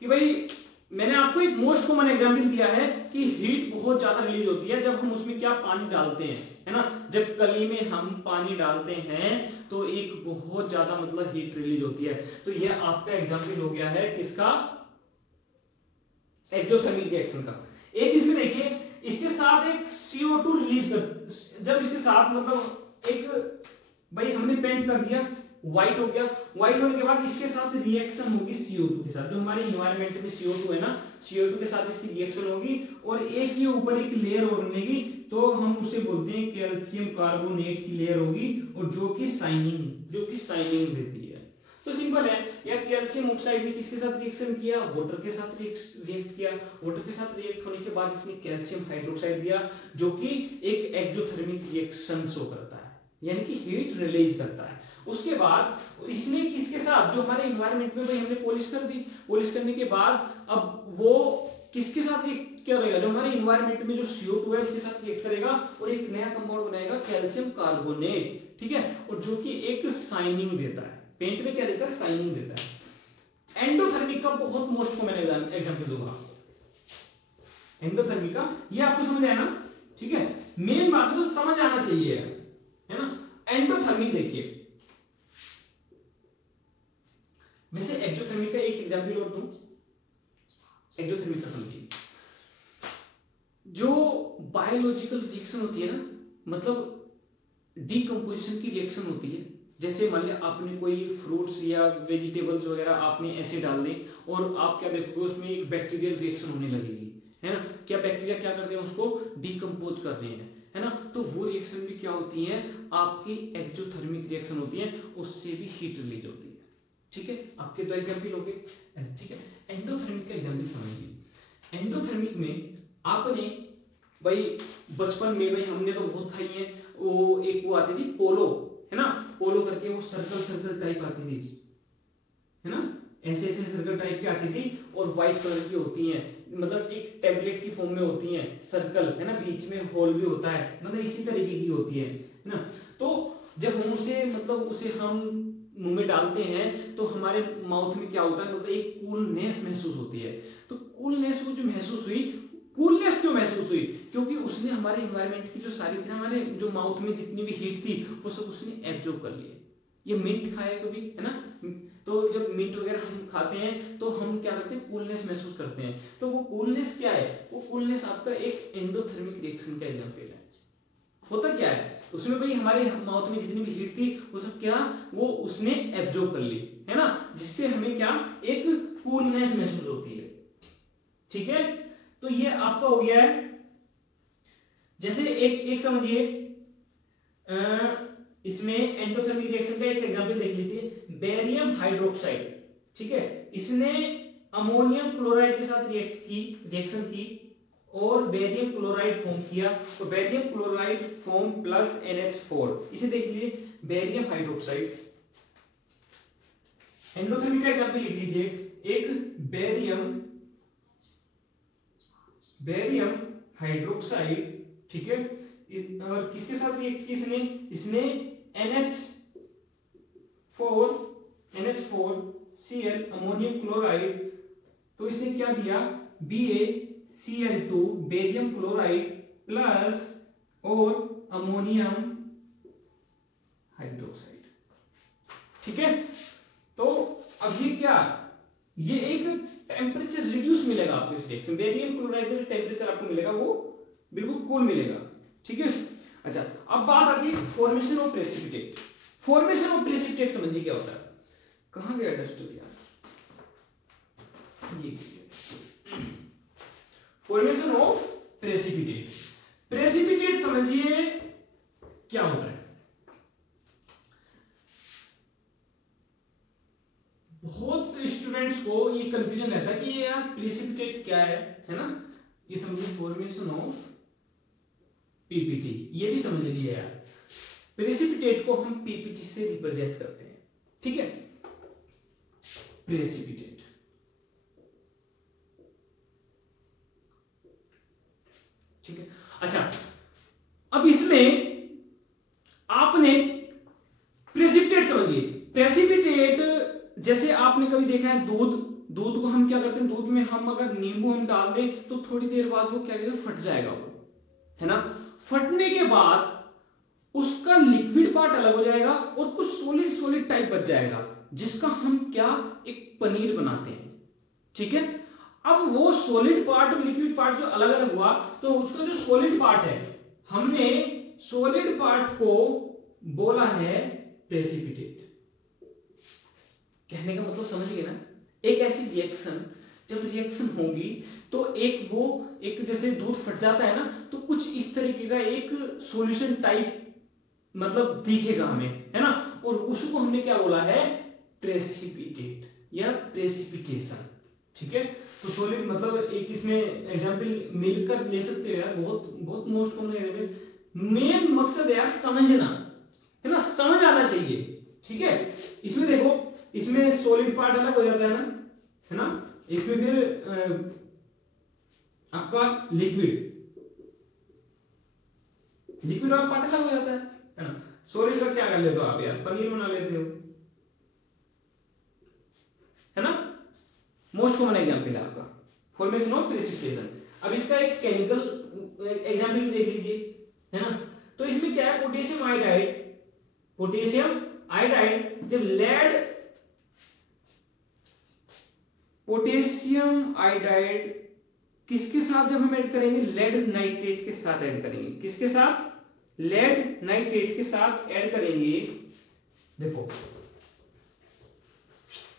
कि भाई मैंने आपको एक मोस्ट कॉमन एग्जांपल दिया है कि हीट बहुत ज्यादा रिलीज होती है जब हम उसमें क्या पानी डालते हैं, है ना। जब कली में हम पानी डालते हैं तो एक बहुत ज्यादा मतलब हीट रिलीज होती है। तो यह आपका एग्जांपल हो गया है किसका? एक्सोथर्मिक रिएक्शन का। एक इसमें देखिए, इसके साथ एक CO2 रिलीज कर, जब इसके साथ मतलब एक भाई हमने पेंट कर दिया, व्हाइट हो गया, व्हाइट होने के बाद इसके साथ रिएक्शन होगी CO2 के साथ, जो हमारे इन्वायरमेंट में CO2 है ना, CO2 के साथ इसकी रिएक्शन होगी, और एक ये ऊपर एक लेयर और बनेगी, तो हम उसे बोलते हैं कैल्शियम कार्बोनेट की लेयर होगी, और जो कि साइनिंग देती है। तो सिंपल है, या कैल्शियम ऑक्साइड ने किसके साथ रिएक्शन किया? वाटर के साथ रिएक्ट किया, वाटर के साथ रिएक्ट होने के बाद इसने कैल्शियम हाइड्रोक्साइड दिया, जो कि एक एक्सोथर्मिक रिएक्शन शो करता है, यानी कि हीट रिलीज करता है। उसके बाद इसने किसके साथ, जो हमारे एनवायरनमेंट में भाई हमने पॉलिश कर दी, पॉलिश करने के बाद अब वो किसके साथ रिएक्ट करेगा? जो हमारे एनवायरनमेंट में जो CO2 है उसके साथ रिएक्ट करेगा, और एक नया कंपाउंड बनाएगा कैल्शियम कार्बोनेट, ठीक है, और जो कि एक साइनिंग देता है। पेंट में क्या देता है? साइनिंग देता है। एंडोथर्मिक का बहुत मोस्ट कॉमन एग्जांपल दूंगा आपको। एंडोथर्मिक का ये आपको समझ आया ना, ठीक है, मेन बात तो समझ आना चाहिए, है ना। एंडोथर्मिक देखिए, वैसे एक्सोथर्मिक का एक एग्जांपल और दूं, एक्सोथर्मिक का समझिए, जो बायोलॉजिकल रिएक्शन होती है ना, मतलब डीकंपोजिशन की रिएक्शन होती है, जैसे मान लिया आपने कोई फ्रूट्स या वेजिटेबल्स वगैरह आपने ऐसे डाल दी, और आप क्या देखोगे उसमें एक बैक्टीरियल रिएक्शन होने लगेगी, है ना। क्या बैक्टीरिया क्या करते हैं? उसको डीकंपोज कर रहे हैं, है ना। तो वो रिएक्शन भी क्या होती है? आपकी एक्सोथर्मिक रिएक्शन होती है, उससे भी हीट रिलीज होती है, ठीक है। आपके दो एग्जांपल हो गए, ठीक है। एंडोथर्मिक का एग्जांपल समझिए। एंडोथर्मिक में आपने भाई बचपन में भाई हमने तो बहुत खाई है, वो एक वो आती थी पोलो, है ना, पोलो करके वो सर्कल टाइप आती थी, है ना, ऐसे सर्कल टाइप की आती थी, और व्हाइट कलर की होती हैं, मतलब एक टेम्पलेट की फॉर्म में होती हैं, सर्कल, है ना, बीच में होल भी होता है, मतलब इसी तरीके की होती है ना। तो जब हम उसे मतलब उसे हम मुंह में डालते हैं तो हमारे माउथ में क्या होता है, मतलब एक कूलनेस महसूस होती है। तो कूलनेस वो जो महसूस हुई, कूलनेस क्यों महसूस हुई? क्योंकि उसने हमारे एनवायरनमेंट की जो सारी थी, हमारे जो माउथ में जितनी भी हीट थी वो सब उसने एब्जॉर्ब कर लिया। ये मिंट खाया कभी, है ना, तो जब मिंट वगैरह हम खाते हैं तो हम क्या करते हैं? कूलनेस महसूस करते हैं। तो वो कूलनेस क्या है? वो कूलनेस आपका एक एंडोथर्मिक रिएक्शन का एग्जांपल है। होता क्या है उसमें भाई, हमारे माउथ में जितनी भी हीट थी वो सब क्या, वो उसने एब्जॉर्ब कर ली, है ना, जिससे हमें क्या, एक कूलनेस महसूस होती है, ठीक है। तो ये आपका हो गया है। जैसे एक समझिए, इसमें एंडोथर्मिक रिएक्शन का एक एग्जांपल देख लीजिए, बेरियम हाइड्रोक्साइड, ठीक है, इसने अमोनियम क्लोराइड के साथ रिएक्शन की और बेरियम क्लोराइड फॉर्म किया, तो barium chloride form plus NH4, इसे देख लीजिए, बेरियम हाइड्रोक्साइड। एंडोथर्मिक का एग्जांपल लिख लीजिए, एक बेरियम हाइड्रोक्साइड, ठीक है, और किसके साथ रिएक्ट की इसने NH4Cl अमोनियम क्लोराइड, तो इसने क्या दिया, BaCl2 बेरियम क्लोराइड प्लस और अमोनियम हाइड्रोक्साइड, ठीक है। तो अब ये क्या, ये एक टेम्परेचर रिड्यूस मिलेगा आपको इस रिएक्शन, बेरियम क्लोराइड में जो टेम्परेचर आपको मिलेगा वो बिल्कुल कूल मिलेगा, ठीक है। अच्छा, अब बात आती है formation of precipitate. Formation of precipitate समझिए क्या होता है। कहां गया डस्टर यार, ये फॉर्मेशन ऑफ प्रेसिपिटेट। प्रेसिपिटेट समझिए क्या होता है। बहुत से स्टूडेंट्स को ये कंफ्यूजन रहता है कि ये यार प्रेसिपिटेट क्या है ना। ये समझिए फॉर्मेशन ऑफ पीपीटी, ये भी समझ लीजिए यार। प्रेसिपिटेट को हम पीपीटी से रिप्रेजेंट करते हैं, ठीक है। प्रेसिपिटेट, ठीक है। अच्छा, अब इसमें आपने प्रेसिपिटेट समझिए। प्रेसिपिटेट जैसे आपने कभी देखा है दूध को हम क्या करते हैं, दूध में हम अगर नींबू हम डाल दें तो थोड़ी देर बाद वो क्या करेगा, फट जाएगा वो, है ना। फटने के बाद उसका लिक्विड पार्ट अलग हो जाएगा और कुछ सॉलिड टाइप बच जाएगा, जिसका हम क्या एक पनीर बनाते हैं, ठीक है। अब वो सॉलिड पार्ट और लिक्विड पार्ट जो अलग अलग हुआ, तो उसका जो सॉलिड पार्ट है, हमने सॉलिड पार्ट को बोला है प्रेसिपिटेट। कहने का मतलब समझ गए ना। एक ऐसी रिएक्शन, जब रिएक्शन होगी तो एक जैसे दूध फट जाता है ना, तो कुछ इस तरीके का एक सॉल्यूशन टाइप मतलब दिखेगा हमें, है ना। और उसको हमने क्या बोला है, प्रेसिपिटेट या प्रेसिपिटेशन, ठीक है। तो सॉलिड मतलब एक इसमें एग्जांपल मिलकर ले सकते हो यार, बहुत बहुत मोस्ट कॉमन है। मेन मकसद है यार समझना, है ना, समझ आना चाहिए, ठीक है। इसमें देखो, इसमें सॉलिड पार्ट अलग हो जाता है ना। इसमें फिर आपका लिक्विड वाला पार्ट अलग हो जाता है ना। सॉलिड का क्या कर लेते हो आप यार, पनीर बना लेते हो, है ना। मोस्ट कॉमन एग्जांपल है आपका फॉर्मेशन ऑफ प्रेसिपिटेशन। अब इसका एक केमिकल एग्जांपल भी देख लीजिए, है ना। तो इसमें क्या है, पोटेशियम आयोडाइड जब लेड, पोटेशियम आयोडाइड किसके साथ जब हम ऐड करेंगे, लेड नाइट्रेट के साथ ऐड करेंगे। किसके साथ, लेड नाइट्रेट के साथ ऐड करेंगे। देखो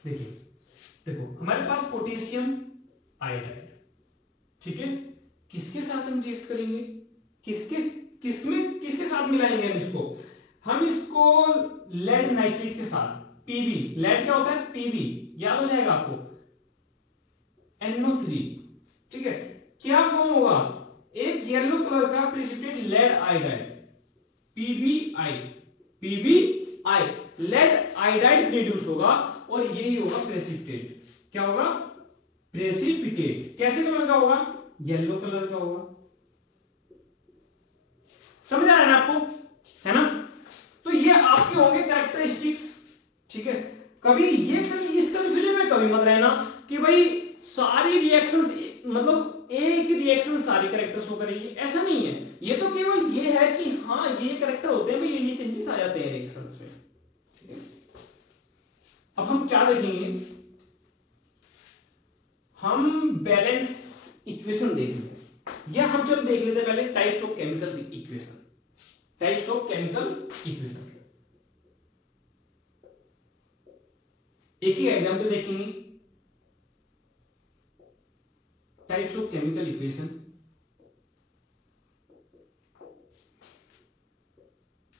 देखिए, देखो हमारे पास पोटेशियम आयोडाइड, ठीक है। किसके साथ हम रिएक्ट करेंगे, किसके साथ मिलाएंगे हम इसको लेड नाइट्रेट के साथ, पीबी। लेड क्या होता है, पीबी, याद हो जाएगा आपको, NO3, ठीक है। क्या फॉर्म होगा, एक येलो कलर का precipitate lead iodide, PBI, lead iodide produce होगा और यही होगा प्रेसिपिटेट। क्या होगा, प्रेसिपिटेट। कैसे कलर का होगा, येलो कलर का होगा। समझ आ रहा है ना आपको, है ना। तो ये आपके होंगे कैरेक्टरिस्टिक्स, ठीक है। कभी इस कंफ्यूजन में कभी मत रहना कि भाई सारी रिएक्शंस मतलब एक ही रिएक्शन सारी कैरेक्टर शो करेगी, ऐसा नहीं है। ये तो केवल ये है कि हाँ ये कैरेक्टर होते हैं, भाई ये चेंजेस आ जाते हैं रिएक्शंस में, ठीक है। अब हम क्या देखेंगे, हम बैलेंस इक्वेशन देखेंगे, या हम चलो देख लेते हैं पहले types of chemical equation. Types of chemical equation, एक ही एग्जांपल देखेंगे। टाइप्स ऑफ केमिकल इक्वेशन,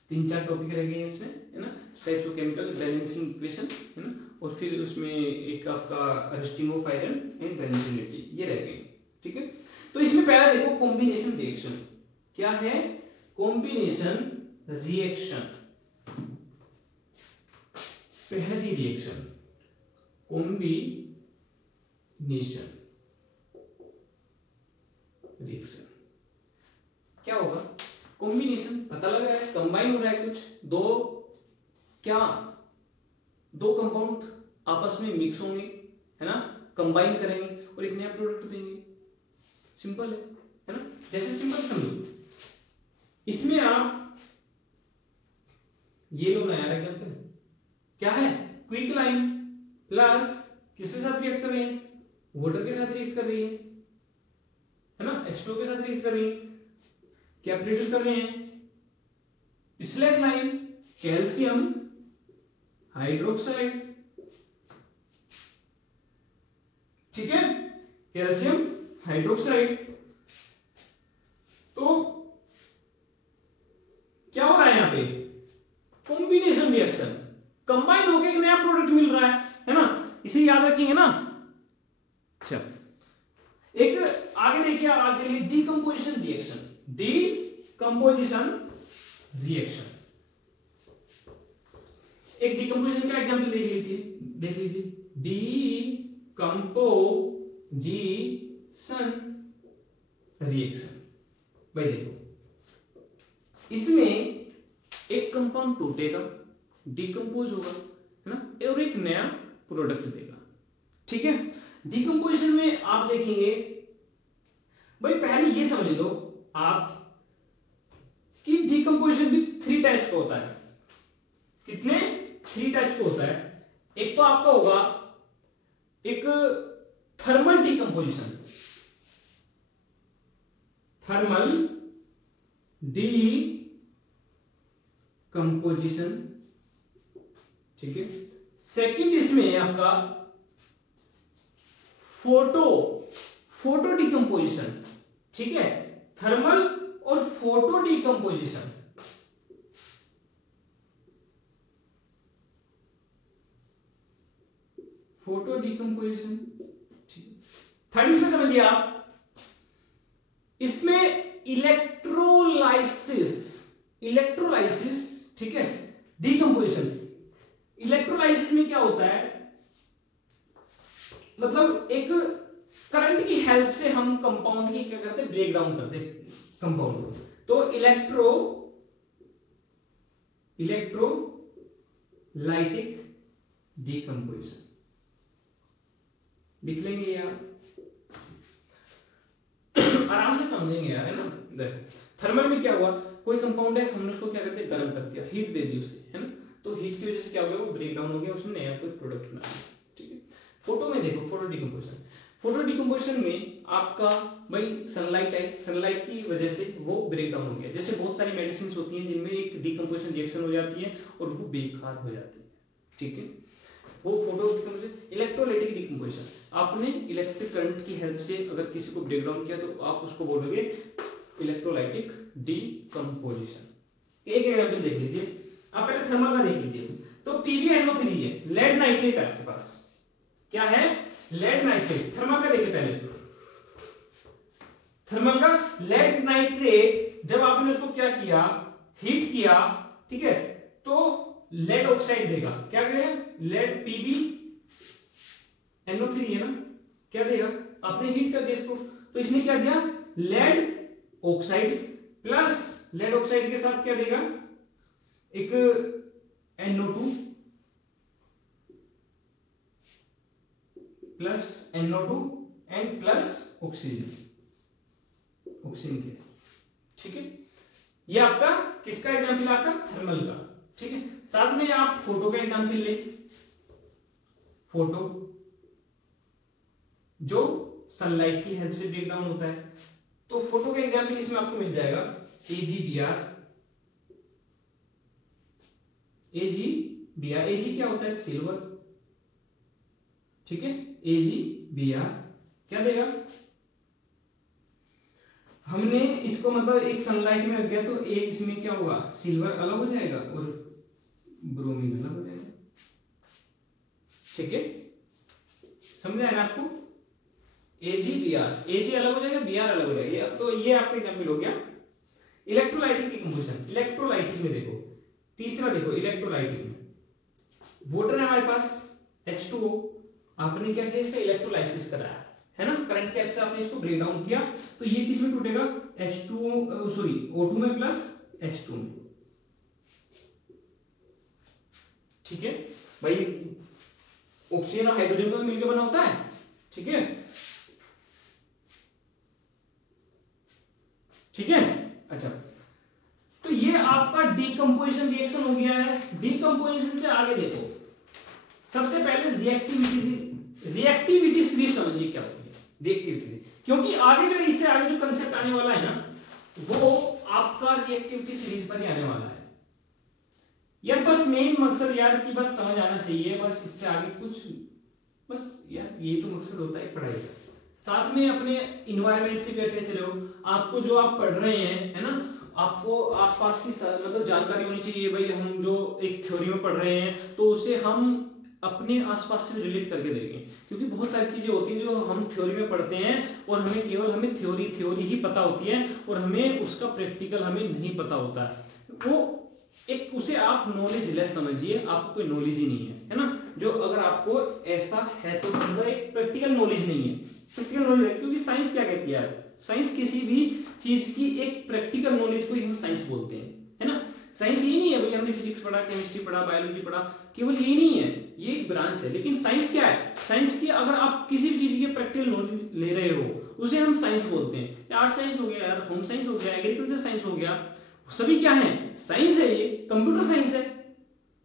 तीन चार टॉपिक रह गए इसमें, है ना। Types of chemical balancing equation, है ना, और फिर उसमें एक आपका रेस्टिंग ऑफ आयरन एंड बैलेंसिबिलिटी, ये रह गए, ठीक है। तो इसमें पहला देखो कॉम्बिनेशन रिएक्शन, क्या है, कॉम्बिनेशन रिएक्शन। पहली रिएक्शन कॉम्बिनेशन रिएक्शन, क्या होगा, कॉम्बिनेशन पता लग रहा है, कंबाइन हो रहा है कुछ, दो कंपाउंड आपस में मिक्स होंगे, है ना, कंबाइन करेंगे और एक नया प्रोडक्ट देंगे। सिंपल है ना। जैसे सिंपल समझो, इसमें आप ये लो नया एग्जांपल, क्या है, क्विक लाइम प्लस किसके साथ रिएक्ट कर रही है, वाटर के साथ रिएक्ट कर रही है ना, H2O के साथ रिएक्ट कर रही है। क्या प्रोड्यूस कर रहे हैं, स्लैक लाइम, कैल्शियम हाइड्रोक्साइड, ठीक है, कैल्शियम हाइड्रोक्साइड। तो क्या हो रहा है यहां पे, कॉम्बिनेशन रिएक्शन, कंबाइन होकर एक नया प्रोडक्ट मिल रहा है ना, इसे याद रखेंगे ना। अच्छा, एक आगे देखिए, आगे चलिए, डीकंपोजिशन रिएक्शन, डीकंपोजिशन रिएक्शन। एक डीकंपोजिशन का एग्जांपल देख लीजिए, डीकंपोजिशन रिएक्शन। भाई देखो, इसमें एक कंपाउंड टूटेगा, डीकंपोज होगा, है ना, और एक नया प्रोडक्ट देगा। ठीक है, डीकंपोजिशन में आप देखेंगे, भाई पहले ये समझ लो आप कि डीकंपोजिशन भी 3 टाइप्स का होता है। कितने? 3 टाइप्स का होता है। एक तो आपका होगा एक थर्मल डीकंपोजिशन, थर्मल डीकंपोजिशन, ठीक है। सेकंड इसमें आपका फोटो डीकंपोजिशन, ठीक है, थर्मल और फोटो डीकंपोजिशन। फोटो डीकंपोजिशन, ठीक है। थर्ड इसमें समझिए आप, इसमें इलेक्ट्रोलाइसिस, ठीक है, डीकंपोजिशन। इलेक्ट्रोलाइसिस में क्या होता है, मतलब एक करंट की हेल्प से हम कंपाउंड की क्या करते हैं, ब्रेक डाउन करते कंपाउंड को। तो इलेक्ट्रोलाइटिक डीकंपोजिशन लिख लेंगे यार, आराम से समझेंगे यार, है ना। देखो, थर्मल में क्या हुआ, कोई कंपाउंड है, हमने उसको क्या करते हैं, गर्म कर दिया, हीट दे दी उसे, है ना, तो हीट की वजह से क्या हो गया, वो ब्रेक डाउन हो गया, उसने नया कोई प्रोडक्ट बना दिया। ठीक है, फोटो में देखो, फोटो डिकम्पोजिशन में आपका भाई सनलाइट है, सनलाइट की वजह से वो ब्रेक डाउन हो गया। जैसे बहुत सारी मेडिसिन होती हैं जिनमें एक डिकम्पोजिशन रिएक्शन हो जाती है और वो बेकार हो जाती है। ठीक है, वो फोटो डिकम्पोजिशन। इलेक्ट्रोलाइटिक डिकम्पोजिशन, आपने इलेक्ट्रिक करंट की हेल्प से अगर किसी को ब्रेक डाउन किया तो आप उसको बोलोगे इलेक्ट्रोलाइटिक डिकम्पोजिशन। एक एग्जांपल देख लीजिए, आप पहले थर्मल का देख लीजिए। तो PbNO3 है, लेड नाइट्रेट है आपके पास, क्या है, लेड नाइट्रेट। थर्मल का देखिए पहले, थर्मल का लेड नाइट्रेट, जब आपने उसको क्या किया, हीट किया, ठीक है, तो लेड ऑक्साइड देगा, क्या देगा, लेड PbNO3 है ना, क्या देगा, आपने हीट कर दिया इसको, तो इसने क्या दिया, lead oxide plus lead oxide के साथ क्या देगा, एक NO2 plus NO2 and plus oxygen gas. ठीक है, ये आपका किसका एग्जांपल है, आपका थर्मल का। ठीक है, साथ में आप फोटो का एग्जांपल ले, फोटो जो सनलाइट की हेल्प से ब्रेक डाउन होता है। तो फोटो का एग्जांपल इसमें आपको मिल जाएगा AgBr। Ag क्या होता है, सिल्वर। ठीक है, AgBr क्या देगा, हमने इसको मतलब एक सनलाइट में रख दिया तो एक इसमें क्या होगा, सिल्वर अलग हो जाएगा और ब्रोमीन अलग हो जाएगा। ठीक है, समझ आया ना आपको, AgBr, Ag अलग हो जाएगा, Br अलग हो जाएगा। तो ये आपका एग्जांपल हो गया इलेक्ट्रोलाइटिक डिकम्पोजिशन। इलेक्ट्रोलाइटिक में देखो, तीसरा देखो, इलेक्ट्रोलाइटिक में वाटर है हमारे पास H2O, आपने क्या किया, इसका इलेक्ट्रोलाइसिस कराया, है ना, करंट के हेल्प से आपने इसको ब्रेक डाउन किया, तो ये किस में टूटेगा, O2 में प्लस H2 में। ठीक है भाई, ऑक्सीजन और हाइड्रोजन का मिलकर बना होता है। ठीक है, ठीक है, अच्छा, तो ये आपका डीकंपोजिशन रिएक्शन हो गया है। डीकंपोजिशन से आगे देखो, सबसे पहले रिएक्टिविटी सीरीज समझिए क्या होती है, रिएक्टिविटी, क्योंकि आगे जो इससे आगे जो कंसेप्ट आने वाला है ना, वो आपका रिएक्टिविटी सीरीज पर ही आने वाला है यार। बस मेन मकसद यार कि बस समझ आना चाहिए, बस इससे आगे कुछ बस यार यही तो मकसद होता है पढ़ाई का। साथ में अपने इन्वायरमेंट से भी अटैच रहो। आपको जो आप पढ़ रहे हैं, है ना, आपको आसपास की मतलब जानकारी होनी चाहिए। भाई हम जो एक थ्योरी में पढ़ रहे हैं तो उसे हम अपने आसपास से रिलेट करके देखें, क्योंकि बहुत सारी चीजें होती हैं जो हम थ्योरी में पढ़ते हैं और हमें थ्योरी ही पता होती है और हमें उसका प्रैक्टिकल हमें नहीं पता होता है। वो एक उसे आप नॉलेज लेस समझिए, आपको कोई नॉलेज ही नहीं है ना। जो अगर आपको ऐसा है तो मतलब एक प्रैक्टिकल नॉलेज नहीं है, प्रैक्टिकल नॉलेज है, क्योंकि साइंस क्या कहती है, साइंस किसी भी चीज की एक प्रैक्टिकल नॉलेज को ही हम साइंस बोलते हैं, है ना। साइंस ये नहीं है भाई हमने फिजिक्स पढ़ा, केमिस्ट्री पढ़ा, बायोलॉजी पढ़ा, केवल ये नहीं है, ये एक ब्रांच है। लेकिन साइंस क्या है, साइंस की अगर आप किसी भी चीज की प्रैक्टिकल नॉलेज ले रहे हो उसे हम साइंस बोलते हैं। आर्ट साइंस हो गया यार, होम साइंस हो गया, एग्रीकल्चर साइंस हो गया, सभी क्या है, साइंस है, ये कंप्यूटर साइंस है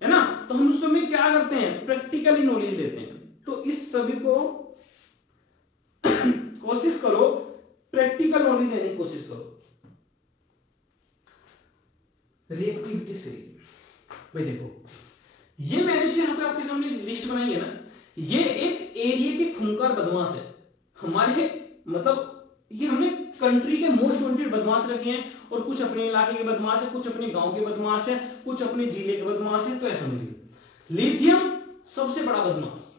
ना। तो हम उसमें क्या करते हैं, प्रैक्टिकली नॉलेज लेते हैं। तो इस सभी को कोशिश करो, प्रैक्टिकल नॉलेज लेने की कोशिश करो। रिएक्टिविटी से भाई देखो, ये मैंने जो यहाँ पे आपके सामने लिस्ट बनाई है ना, ये एक एरिया के खूंखार बदमाश है हमारे, मतलब ये हमने कंट्री के मोस्ट वांटेड बदमाश रखे हैं, और कुछ अपने इलाके के बदमाश है, कुछ अपने गांव के बदमाश है, कुछ अपने जिले के बदमाश है। तो ऐसा समझिए लिथियम सबसे बड़ा बदमाश,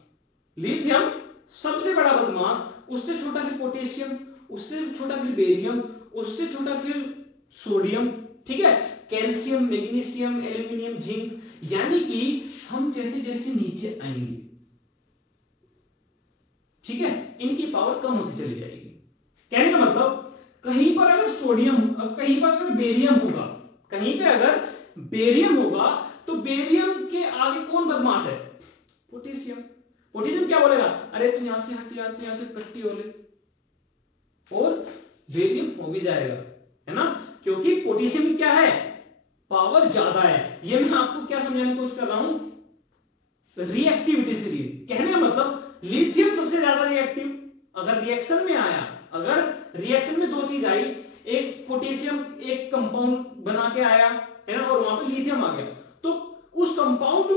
लिथियम सबसे बड़ा बदमाश, उससे छोटा फिर पोटेशियम, उससे छोटा फिर बेरियम, उससे छोटा फिर सोडियम, ठीक है, कैल्शियम, मैग्नीशियम, एल्यूमिनियम, जिंक। यानी कि हम जैसे जैसे नीचे आएंगे, ठीक है, इनकी पावर कम होती चली जाएगी। कहने का मतलब कहीं पर अगर सोडियम, कहीं पर अगर बेरियम होगा, कहीं पे अगर बेरियम होगा तो बेरियम के आगे कौन बदमाश है, पोटेशियम। पोटेशियम क्या बोलेगा, अरे तू यहां से हट यार, तू यहां से कट्टी हो ले, और बेरियम हो भी जाएगा, है ना, क्योंकि पोटेशियम की क्या है, पावर ज्यादा है। ये मैं आपको क्या समझाने की कोशिश कर रहा हूं, रिएक्टिविटी से। कहने का मतलब लिथियम सबसे ज्यादा रिएक्टिव, अगर रिएक्शन में आया, अगर रिएक्शन में दो चीज आई, एक पोटेशियम एक कंपाउंड बना के आया, है ना, और वहां पे लिथियम आ गया, तो उस कंपाउंड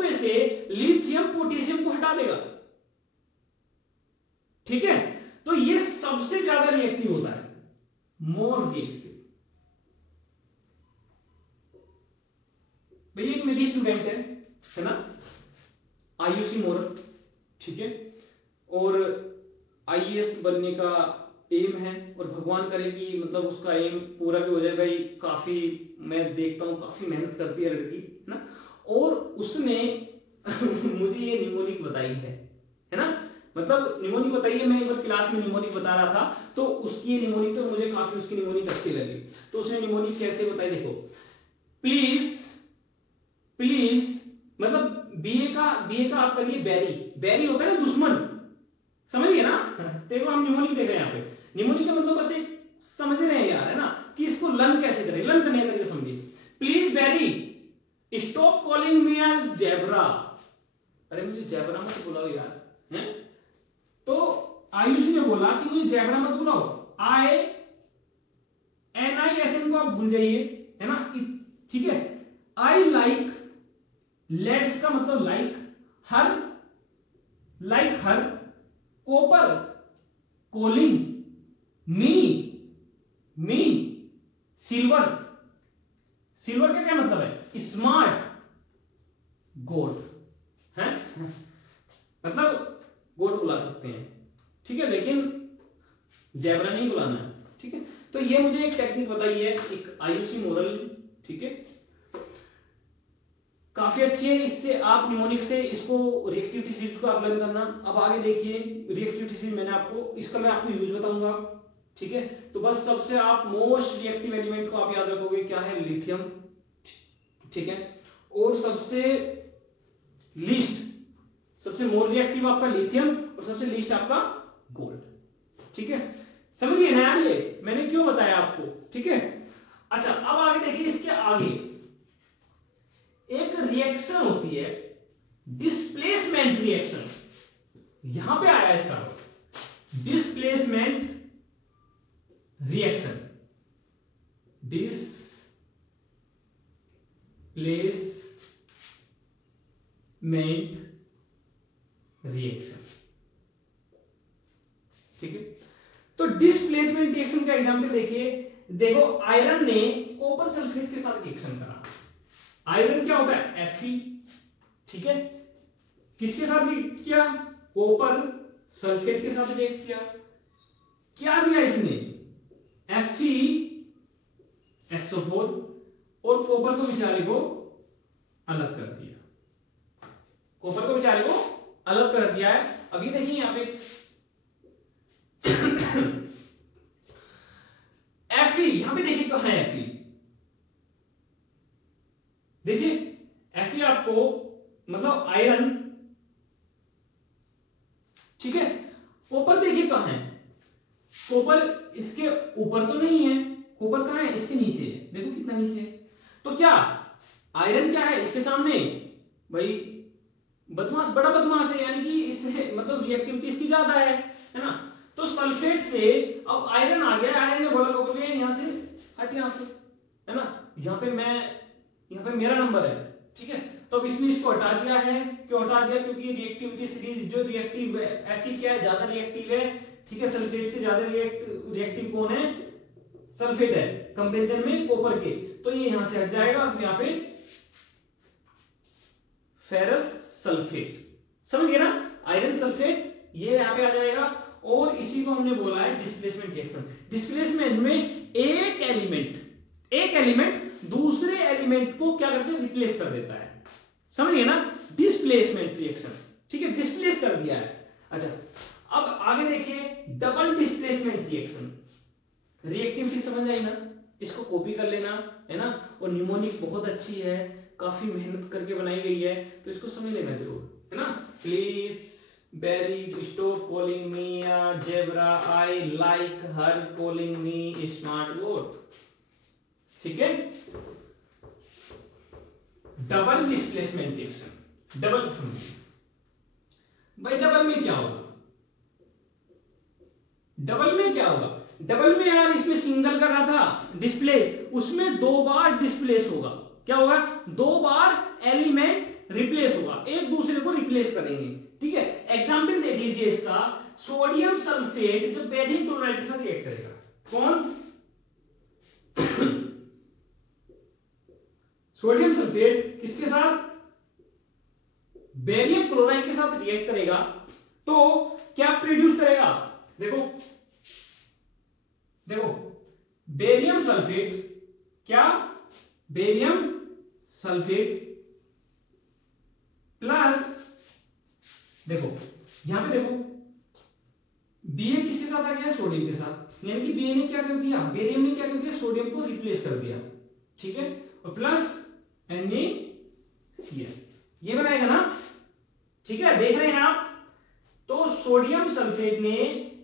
में से लिथियम पोटेशियम को हटा देगा, ठीक है। तो ये सबसे ज्यादा रिएक्टिव होता है, मोर रिएक्टिव। भैया एक मेरी स्टूडेंट है ना, आयुषी मोरल, ठीक है, और आईएएस बनने का एम है, और भगवान करे कि मतलब उसका एम पूरा भी हो जाए। भाई काफी मैं देखता हूँ काफी मेहनत करती है लड़की, है ना, और उसने मुझे ये निमोनिक बताई है ना, मतलब निमोनिक बताई है। मैं एक बार क्लास में निमोनिक बता रहा था, तो उसकी निमोनिक तो मुझे काफी उसकी निमोनिक अच्छी लगी। तो उसने निमोनिक कैसे बताई, देखो, प्लीज मतलब बीए का आप करिए बैरी, बैरी होता है ना दुश्मन, समझिए ना। देखो हम निमोनिक देख रहे हैं यहाँ पे, निमोनिक का मतलब बस एक समझ रहे हैं यार, है ना, कि इसको लर्न कैसे करें, लर्न करने तरीके समझिए। Please Barry stop calling me as zebra, अरे मुझे जेब्रा मत बुलाओ यार, हैं। तो आयुषी ने बोला कि मुझे जेब्रा मत बुलाओ, NISN को आप भूल जाइए, है ना, ठीक है। आई लाइक, लेट्स का मतलब हर हर, copper calling me silver, silver का क्या मतलब है, स्मार्ट गोड, है, मतलब गोड बुला सकते हैं, ठीक है, लेकिन जेब्रा नहीं बुलाना है, ठीक है। तो ये मुझे एक टेक्निक बताई है एक आयुषी मोरल, ठीक है, काफी अच्छी है। इससे आप निमोनिक से इसको रिएक्टिविटी सीरीज को आप लर्न करना। अब आगे देखिए रिएक्टिविटी सीरीज इसका मैं आपको यूज बताऊंगा, ठीक है। तो बस सबसे आप मोस्ट रिएक्टिव एलिमेंट को आप याद रखोगे, क्या है, लिथियम, ठीक है, और सबसे मोर रिएक्टिव आपका लिथियम, और सबसे लीस्ट आपका गोल्ड, ठीक है। समझिए ना यार, ये मैंने क्यों बताया आपको, ठीक है। अच्छा अब आगे देखिए, इसके आगे एक रिएक्शन होती है, डिस्प्लेसमेंट रिएक्शन, यहां पे आया इसका डिस्प्लेसमेंट रिएक्शन, डिस्प्लेसमेंट रिएक्शन। ठीक है, तो डिस्प्लेसमेंट रिएक्शन का एग्जांपल देखिए। देखो आयरन ने कॉपर सल्फेट के साथ रिएक्शन करा। आयरन क्या होता है? Fe। ठीक है, किसके साथ रिएक्ट किया? कॉपर सल्फेट के साथ रिएक्ट किया। क्या दिया इसने? FeSO4 और कॉपर को बेचारे को अलग कर दिया। कॉपर को बेचारे को अलग कर दिया है। अभी देखिए यहां पे Fe, यहां पे देखिए कहां है Fe। देखिए Fe आपको मतलब आयरन, ठीक है। कॉपर देखिए कहां है? कॉपर इसके ऊपर तो नहीं है, कॉपर कहां है? इसके नीचे है। देखो कितना नीचे है। तो क्या आयरन क्या है इसके सामने? भाई बदमाश, बड़ा बदमाश है, यानी कि इससे मतलब रिएक्टिविटी इसकी ज्यादा है ना। तो सल्फेट से अब आयरन आ गया। आयरन ने बोला कॉपर के यहां से हट, यहां से, है ना। यहां पे मेरा नंबर है, ठीक है। तो अब इसने इसको हटा दिया है। क्यों हटा दिया? क्योंकि रिएक्टिविटी सीरीज जो रिएक्टिव है Fe क्या है? ज्यादा रिएक्टिव है, ठीक है। सल्फेट से ज्यादा रिएक्टिव कौन है? सल्फेट है कंपैरिजन में कॉपर के। तो ये यहां से हट जाएगा और यहां पे फेरस सल्फेट, समझ गए ना। आयरन सल्फेट ये यहां पे आ जाएगा। और इसी को हमने बोला है डिस्प्लेसमेंट रिएक्शन। डिस्प्लेसमेंट में एक एलिमेंट दूसरे एलिमेंट को क्या करते हैं? रिप्लेस कर देता है, समझ गए ना। डिस्प्लेसमेंट रिएक्शन, ठीक है, डिस्प्लेस कर दिया है। अच्छा, अब आगे देखिए डबल डिस्प्लेसमेंट रिएक्शन। रिएक्टिविटी समझ आई ना, इसको कॉपी कर लेना, है ना। और न्यूमोनिक बहुत अच्छी है, काफी मेहनत करके बनाई गई है, तो इसको समझ लेना जरूर, है ना। Please Barry stop calling me a zebra, I like her calling me smart goat, ठीक है। डबल डिस्प्लेसमेंट रिएक्शन, डबल समझिए भाई। डबल में क्या होगा? डबल में यार इसमें सिंगल कर रहा था डिस्प्ले, उसमें 2 बार डिस्प्लेस होगा। क्या होगा? 2 बार एलिमेंट रिप्लेस होगा, एक दूसरे को रिप्लेस करेंगे, ठीक है। एग्जांपल देख लीजिए इसका। सोडियम सल्फेट जब बेरियम क्लोराइड के साथ रिएक्ट करेगा, कौन? सोडियम सल्फेट किसके साथ? बेरियम क्लोराइड के साथ रिएक्ट करेगा, तो क्या प्रोड्यूस करेगा? देखो बेरियम सल्फेट, क्या? बेरियम सल्फेट प्लस, देखो यहां पे देखो Ba किसके साथ आ गया? सोडियम के साथ। यानी कि Ba ने क्या कर दिया? बेरियम ने क्या कर दिया? सोडियम को रिप्लेस कर दिया, ठीक है। और प्लस NaCl, ये बनाएगा ना, ठीक है। देख रहे हैं आप? तो सोडियम सल्फेट ने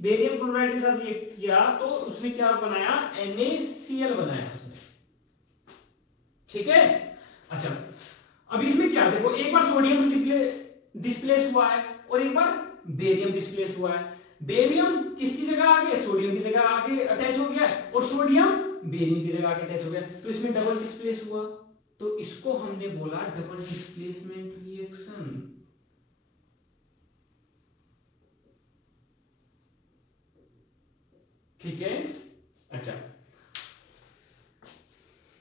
बेरियम क्लोराइड के साथ रिएक्ट किया, तो उसने क्या बनाया? NaCl बनाया उसने, ठीक है। अच्छा, अब इसमें क्या? देखो एक बार सोडियम डिस्प्लेस हुआ है और एक बार बेरियम डिस्प्लेस हुआ है। बेरियम किसकी जगह आ गया? सोडियम की जगह आके अटैच हो गया है, और सोडियम बेरियम की जगह आके अटैच हो गया, तो इसमें डबल डिस्प्लेस हुआ। तो इसको हमने बोला डबल डिस्प्लेसमेंट रिएक्शन, ठीक है। अच्छा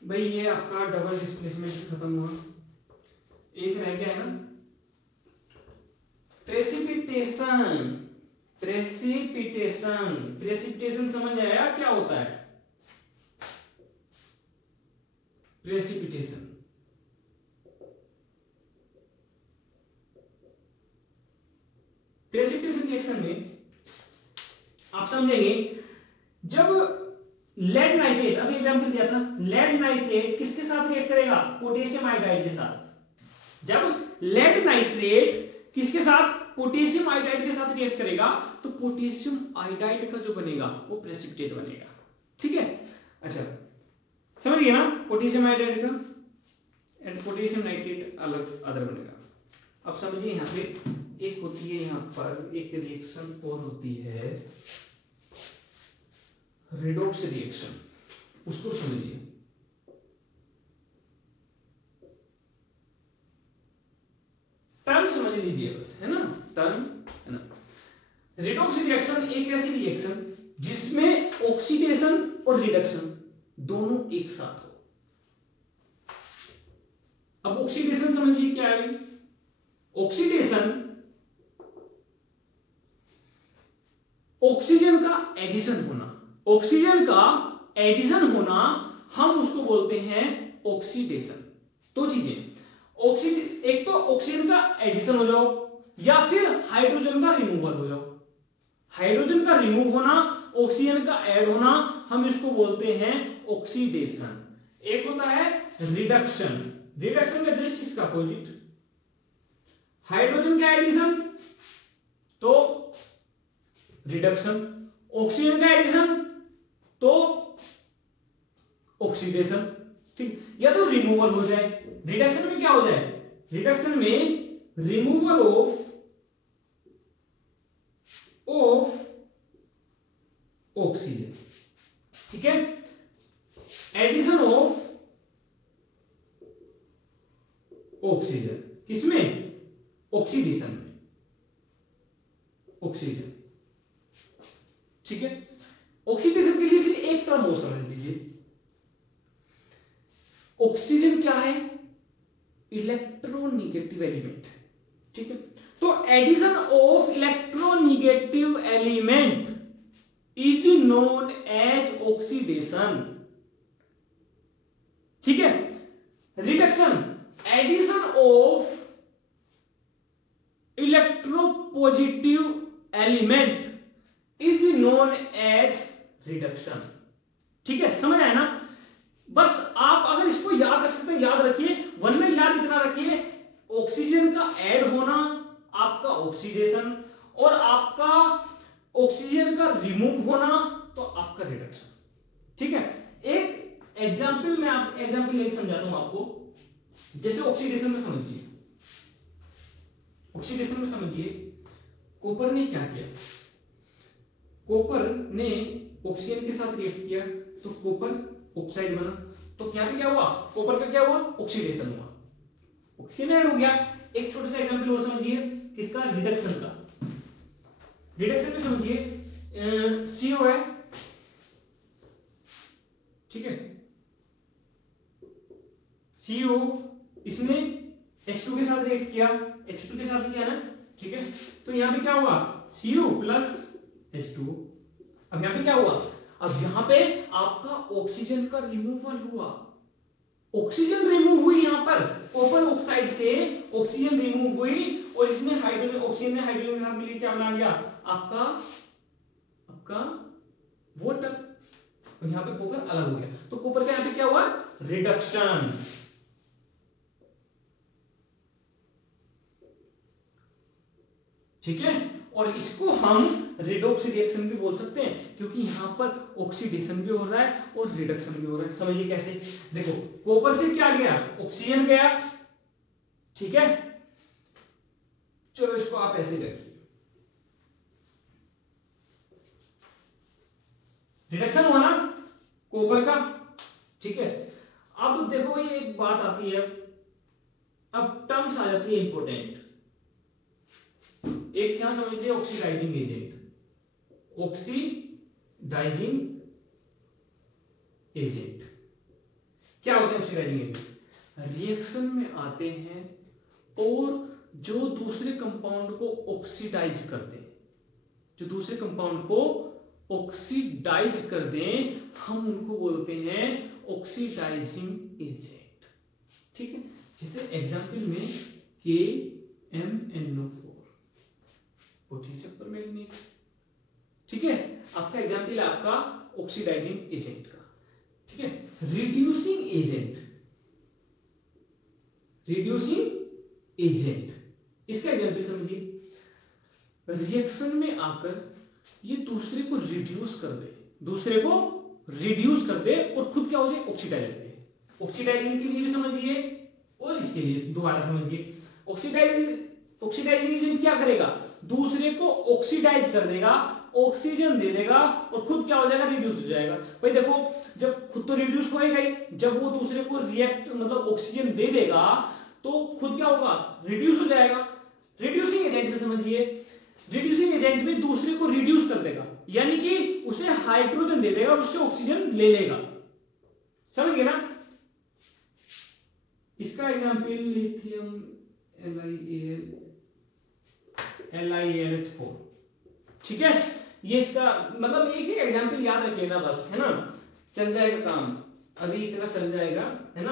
भाई, ये आपका डबल डिस्प्लेसमेंट खत्म हुआ। एक रह गया है ना, प्रेसिपिटेशन। प्रेसिपिटेशन समझ आया क्या होता है? प्रेसिपिटेशन रिएक्शन में आप समझेंगे, जब लेड नाइट्रेट, अभी एग्जांपल दिया था, लेड नाइट्रेट किसके साथ रिएक्ट करेगा? पोटेशियम आयोडाइड के साथ। जब लेड नाइट्रेट किसके साथ? पोटेशियम आयोडाइड के साथ रिएक्ट करेगा, तो पोटेशियम आयोडाइड का जो बनेगा वो प्रेसिपिटेट बनेगा, ठीक है। अच्छा, समझ गए ना? पोटेशियम आयोडाइड का एंड पोटेशियम नाइट्रेट अलग अदर बनेगा। अब समझिए यहां पे एक होती है, यहां पर एक रिएक्शन और होती है रेडॉक्स रिएक्शन, उसको समझिए। टर्म समझ लीजिए बस, है ना। टर्म रेडॉक्स रिएक्शन एक ऐसी रिएक्शन जिसमें ऑक्सीडेशन और रिडक्शन दोनों एक साथ हो। अब ऑक्सीडेशन समझिए क्या है। ऑक्सीडेशन ऑक्सीजन का एडिशन होना, ऑक्सीजन का एडिशन होना, हम उसको बोलते हैं ऑक्सीडेशन। दो चीजें, एक तो ऑक्सीजन का एडिशन हो जाओ या फिर हाइड्रोजन का रिमूवल हो जाओ। हाइड्रोजन का रिमूव होना, ऑक्सीजन का ऐड होना, हम इसको बोलते हैं ऑक्सीडेशन। एक होता है रिडक्शन, रिडक्शन का जस्ट इसका अपोजिट। हाइड्रोजन का एडिशन तो रिडक्शन, ऑक्सीजन का एडिशन तो ऑक्सीडेशन। ठीक, या तो रिमूवल हो जाए, रिडक्शन में क्या हो जाए, रिडक्शन में रिमूवल ऑफ ऑक्सीजन, ठीक है, एडिशन ऑफ ऑक्सीजन, किसमें, ऑक्सीडेशन में, ऑक्सीजन, ठीक है। ऑक्सीडेशन के लिए फिर एक टर्म और समझ लीजिए, ऑक्सीजन क्या है, इलेक्ट्रोनिगेटिव एलिमेंट, ठीक है। तो addition of electronegative element is known as oxidation, ठीक है। Reduction, addition of electropositive element is known as reduction, ठीक है, समझ आया ना। बस आप अगर इसको याद रख सकते हैं याद रखिए, वरना याद इतना रखिए, ऑक्सीजन का ऐड होना आपका ऑक्सीडेशन और आपका ऑक्सीजन का रिमूव होना तो आपका रिडक्शन, ठीक है। एक एग्जांपल में आप एग्जांपल लेके समझाता हूं आपको। जैसे ऑक्सीडेशन में समझिए, ऑक्सीडेशन में समझिए, कॉपर ने क्या किया, कॉपर ने ऑक्सीजन के साथ रिएक्ट किया तो कॉपर ऑक्साइड बना, तो यहां पे क्या हुआ, कॉपर का क्या हुआ, ऑक्सीडेशन हुआ, ऑक्सीजन ऐड हो गया। एक छोटा सा एग्जांपल और समझिए, किसका, रिडक्शन का। रिडक्शन में समझिए CO है, ठीक है, CO, इसने H2 के साथ रिएक्ट किया, H2 के साथ किया ना, ठीक है। तो यहां पे क्या हुआ, CO प्लस H2। अब यहां पे क्या हुआ, अब यहां पे आपका ऑक्सीजन का रिमूवल हुआ, ऑक्सीजन रिमूव हुई, यहां पर कॉपर ऑक्साइड से ऑक्सीजन रिमूव हुई और इसने हाइड्रोजन, ऑक्सीजन ने हाइड्रोजन के साथ मिलकर क्या बना लिया, आपका आपका वाटर, और यहां पे कॉपर अलग हो गया, तो कॉपर का यहां पे क्या हुआ, रिडक्शन, ठीक है। और इसको हम रेडॉक्स रिएक्शन भी बोल सकते हैं, क्योंकि यहां पर ऑक्सीडेशन भी हो रहा है और रिडक्शन भी हो रहा है। समझिए कैसे, देखो कॉपर से क्या गया, ऑक्सीजन गया, ठीक है। चलो इसको आप ऐसे रखिए, रिडक्शन हुआ ना कॉपर का, ठीक है। अब देखो ये एक बात आती है, अब टर्म्स आ जाती है इंपॉर्टेंट। एक क्या समझते हैं, ऑक्सीडाइजिंग एजेंट, ऑक्सीडाइजिंग एजेंट क्या होते हैं, ऑक्सीडाइजिंग एजेंट रिएक्शन में आते हैं और जो दूसरे कंपाउंड को ऑक्सीडाइज कर दें, जो दूसरे कंपाउंड को ऑक्सीडाइज कर दें, हम उनको बोलते हैं ऑक्सीडाइजिंग एजेंट, ठीक है। जैसे एग्जांपल में KMnO4 पोटेशियम परमैंगनेट, ठीक है, आपका एग्जांपल है आपका ऑक्सीडाइजिंग एजेंट का, ठीक है। रिड्यूसिंग एजेंट, रिड्यूसिंग एजेंट, इसका एग्जांपल समझिए, रिएक्शन में आकर ये दूसरे को रिड्यूस कर दे, दूसरे को रिड्यूस कर दे और खुद क्या हो जाए, ऑक्सीडाइज हो जाए। ऑक्सीडाइजिंग के लिए भी समझिए और इसके लिए दोबारा समझिए। ऑक्सीडाइजिंग एजेंट क्या करेगा, दूसरे को ऑक्सीडाइज कर देगा, ऑक्सीजन दे देगा और खुद क्या हो जाएगा, रिड्यूस हो जाएगा। भाई देखो, जब खुद तो रिड्यूस होएगा ही, जब वो दूसरे को रिएक्ट मतलब ऑक्सीजन दे देगा तो खुद क्या होगा, रिड्यूस हो जाएगा। रिड्यूसिंग एजेंट में समझिए, रिड्यूसिंग एजेंट में दूसरे को रिड्यूस कर देगा, यानी कि उसे हाइड्रोजन दे देगा और उससे ऑक्सीजन ले लेगा। समझ गए ना? इसका एग्जाम्पल लिथियम LiAlH4। ठीक है, ये इसका मतलब एक एक एग्जाम्पल याद रख लेना बस, है ना, चल जाएगा काम, अभी इतना चल जाएगा, है ना।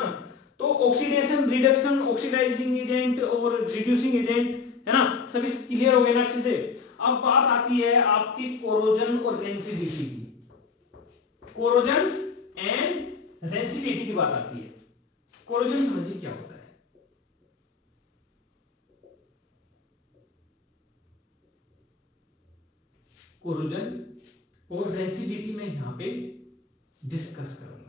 तो ऑक्सीडेशन, रिडक्शन, ऑक्सीडाइजिंग एजेंट और रिड्यूसिंग एजेंट, है ना, सभी क्लियर हो गए ना अच्छे से। अब बात आती है आपकी कोरोजन और रेंसिडिटी की। कोरोजन एंड रेंसिडिटी की बात आती है। कोरोजन समझिए क्या होता है। कोरोजन और रेंसिडिटी में यहां पे डिस्कस करूंगा।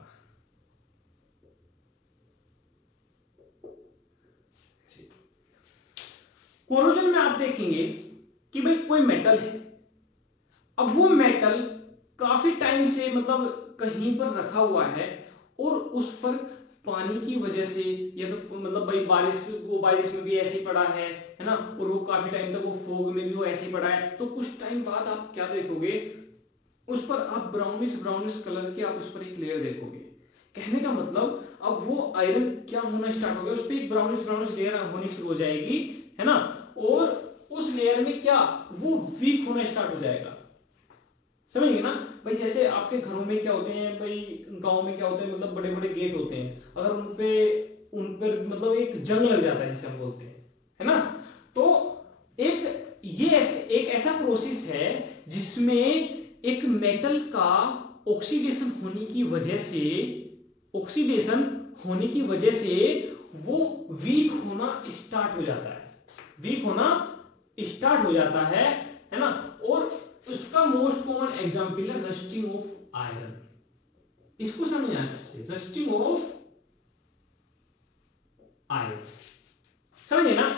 कोरोजन में आप देखेंगे कि भाई कोई मेटल है, अब वो मेटल काफी टाइम से मतलब कहीं पर रखा हुआ है और उस पर पानी की वजह से या तो मतलब भाई बारिश में भी ऐसे ही पड़ा है ना, और वो काफी टाइम तक वो फोग में भी वो ऐसे ही पड़ा है, तो कुछ टाइम बाद आप क्या देखोगे, उस पर आप ब्राउनिश ब्राउनिश कलर की आप उस पर एक लेयर देखोगे। कहने का मतलब अब वो आयरन क्या होना स्टार्ट हो गया, उस पर एक ब्राउनिश ब्राउनिश लेयर होनी शुरू हो जाएगी, है ना, और उस लेयर में क्या वो वीक होना स्टार्ट हो जाएगा। समझिए ना भाई, जैसे आपके घरों में क्या होते हैं भाई, गांव में क्या होते हैं, मतलब बड़े बड़े गेट होते हैं, अगर उन पर मतलब एक जंग लग जाता है जिसे हम बोलते हैं, है ना, तो एक ऐसा प्रोसेस है जिसमें एक मेटल का ऑक्सीडेशन होने की वजह से वो वीक होना स्टार्ट हो जाता है ना, और उसका मोस्ट कॉमन एग्जांपल है रस्टिंग ऑफ आयरन। इसको समझिए अच्छे से, रस्टिंग ऑफ आयरन, समझिए ना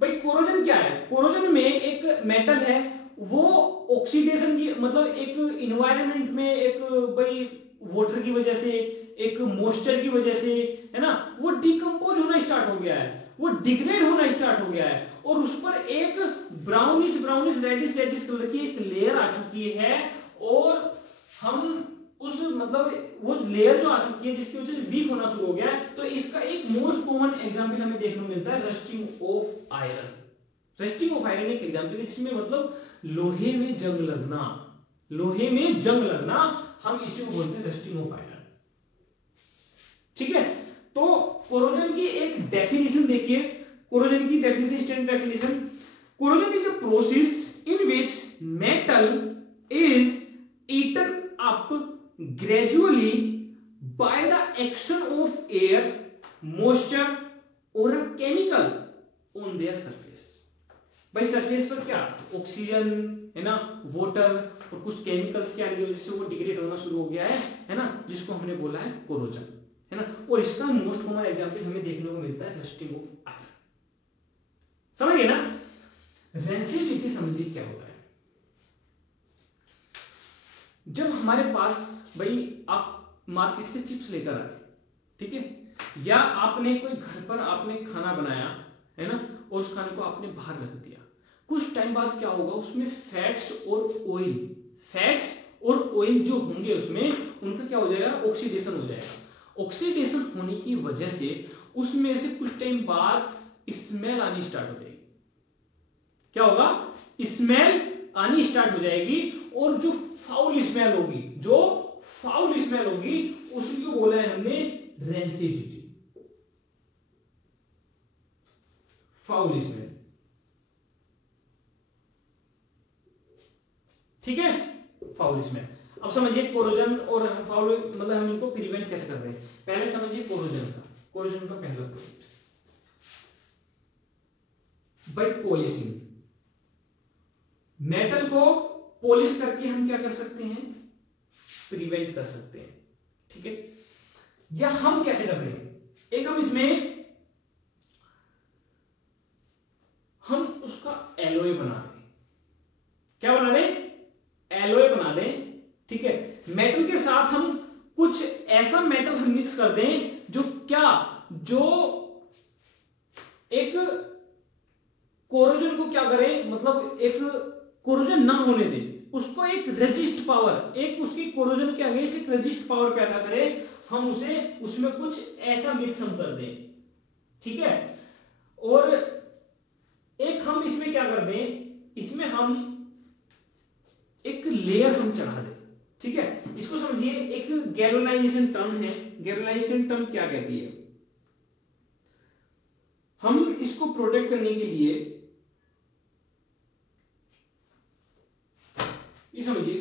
भाई। कोरोजन क्या है? कोरोजन में एक मेटल है, वो ऑक्सीडेशन की मतलब एक इन्वायरमेंट में एक भाई वाटर की वजह से, एक मॉइस्चर की वजह से, है ना, वो डिकम्पोज होना स्टार्ट हो गया है, वो डिग्रेड होना स्टार्ट हो गया है, और उस पर एक brownish brownish reddish reddish colour की एक लेयर आ चुकी है, और हम उस मतलब वो लेयर जो आ चुकी है जिसकी वजह से वीक होना शुरू हो गया है, तो इसका एक मोस्ट कॉमन एग्जांपल हमें देखने को मिलता है rusting of iron. Rusting of iron एक एग्जांपल है जिसमें मतलब लोहे में जंग लगना, हम इसी को बोलते हैं रस्टिंग ऑफ आयरन। ठीक है, तो कोरोजन की एक डेफिनेशन देखिए, कोरोजन की definition, standard definition, corrosion is a process in which metal is eaten up gradually by the action of air, moisture or a chemical on their surface। भाई सरफेस पर क्या ऑक्सीजन, है ना, वाटर और कुछ केमिकल्स के आने की वजह से वो डिग्रेड होना शुरू हो गया है ना, जिसको हमने बोला है कोरोजन, है ना, और इसका मोस्ट कॉमन एग्जांपल हमें देखने को मिलता है रस्टिंग ऑफ आयरन। समझ गए ना? रेंसिडिटी समझिए क्या होता है। जब हमारे पास भाई आप मार्केट से चिप्स लेकर आए, ठीक है, या आपने कोई घर पर आपने खाना बनाया, है ना, और उस खाने को आपने बाहर रख दिया, कुछ टाइम बाद क्या होगा, उसमें फैट्स और ऑयल जो होंगे उसमें, उनका क्या हो जाएगा, ऑक्सीडेशन हो जाएगा। ऑक्सीडेशन होने की वजह से उसमें से कुछ टाइम बाद स्मेल आनी स्टार्ट हो जाएगी। क्या होगा? स्मेल आनी स्टार्ट हो जाएगी, और जो फाउल स्मेल होगी उसको बोला है हमने रेंसिडिटी, फाउल स्मेल। ठीक है, फाउल स्मेल। अब समझिए कोरोजन और फाउल मतलब हम इनको प्रिवेंट कैसे कर रहे हैं। पहले समझिए कोरोजन का पहला पॉइंट, बाय पॉलिशिंग। मेटल को पॉलिश करके हम क्या कर सकते हैं, प्रिवेंट कर सकते हैं। ठीक है, या हम कैसे करते हैं, एक हम इसमें हम उसका एलॉय बना दें। क्या बना दें? एलॉय बना दें। ठीक है, मेटल के साथ हम कुछ ऐसा मेटल हम मिक्स कर दें जो एक कोरोजन को क्या करे, मतलब एक कोरोजन ना होने दें, उसको एक रेजिस्ट पावर, एक उसकी कोरोजन के अगेंस्ट एक रेजिस्ट पावर पैदा करें, हम उसे उसमें कुछ ऐसा मिक्स हम कर दें, ठीक है। और एक हम इसमें क्या कर दें, इसमें हम एक लेयर हम चढ़ा दें, ठीक है। इसको समझिए, एक गैल्वेनाइजेशन टर्म है। गैल्वेनाइजेशन टर्म क्या कहती है, हम इसको प्रोटेक्ट करने के लिए ये समझिए,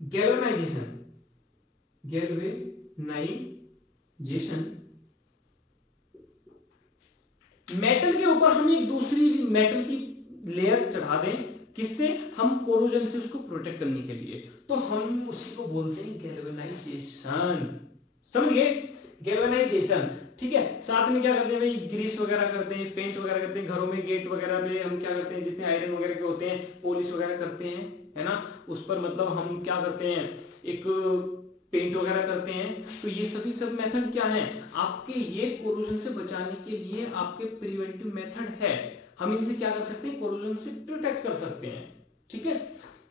गैल्वेनाइजेशन, मेटल के ऊपर हम एक दूसरी मेटल की लेयर चढ़ा दें, किससे, हम कोरोजन से उसको प्रोटेक्ट करने के लिए, तो हम उसी को बोलते हैं गैल्वेनाइजेशन। समझ गए, गैल्वेनाइजेशन, ठीक है। साथ में क्या करते हैं भाई, ग्रीस वगैरह करते हैं, पेंट वगैरह करते हैं, घरों में गेट वगैरह में हम क्या करते हैं, जितने आयरन वगैरह के होते हैं, पॉलिश वगैरह करते हैं, है ना, उस पर मतलब हम क्या करते हैं, एक पेंट वगैरह करते हैं। तो ये सभी सब मेथड क्या है, आपके ये कोरोजन से बचाने के लिए आपके प्रिवेंटिव मेथड है। हम इनसे क्या कर सकते हैं, कोरोजन से प्रोटेक्ट कर सकते हैं, ठीक है।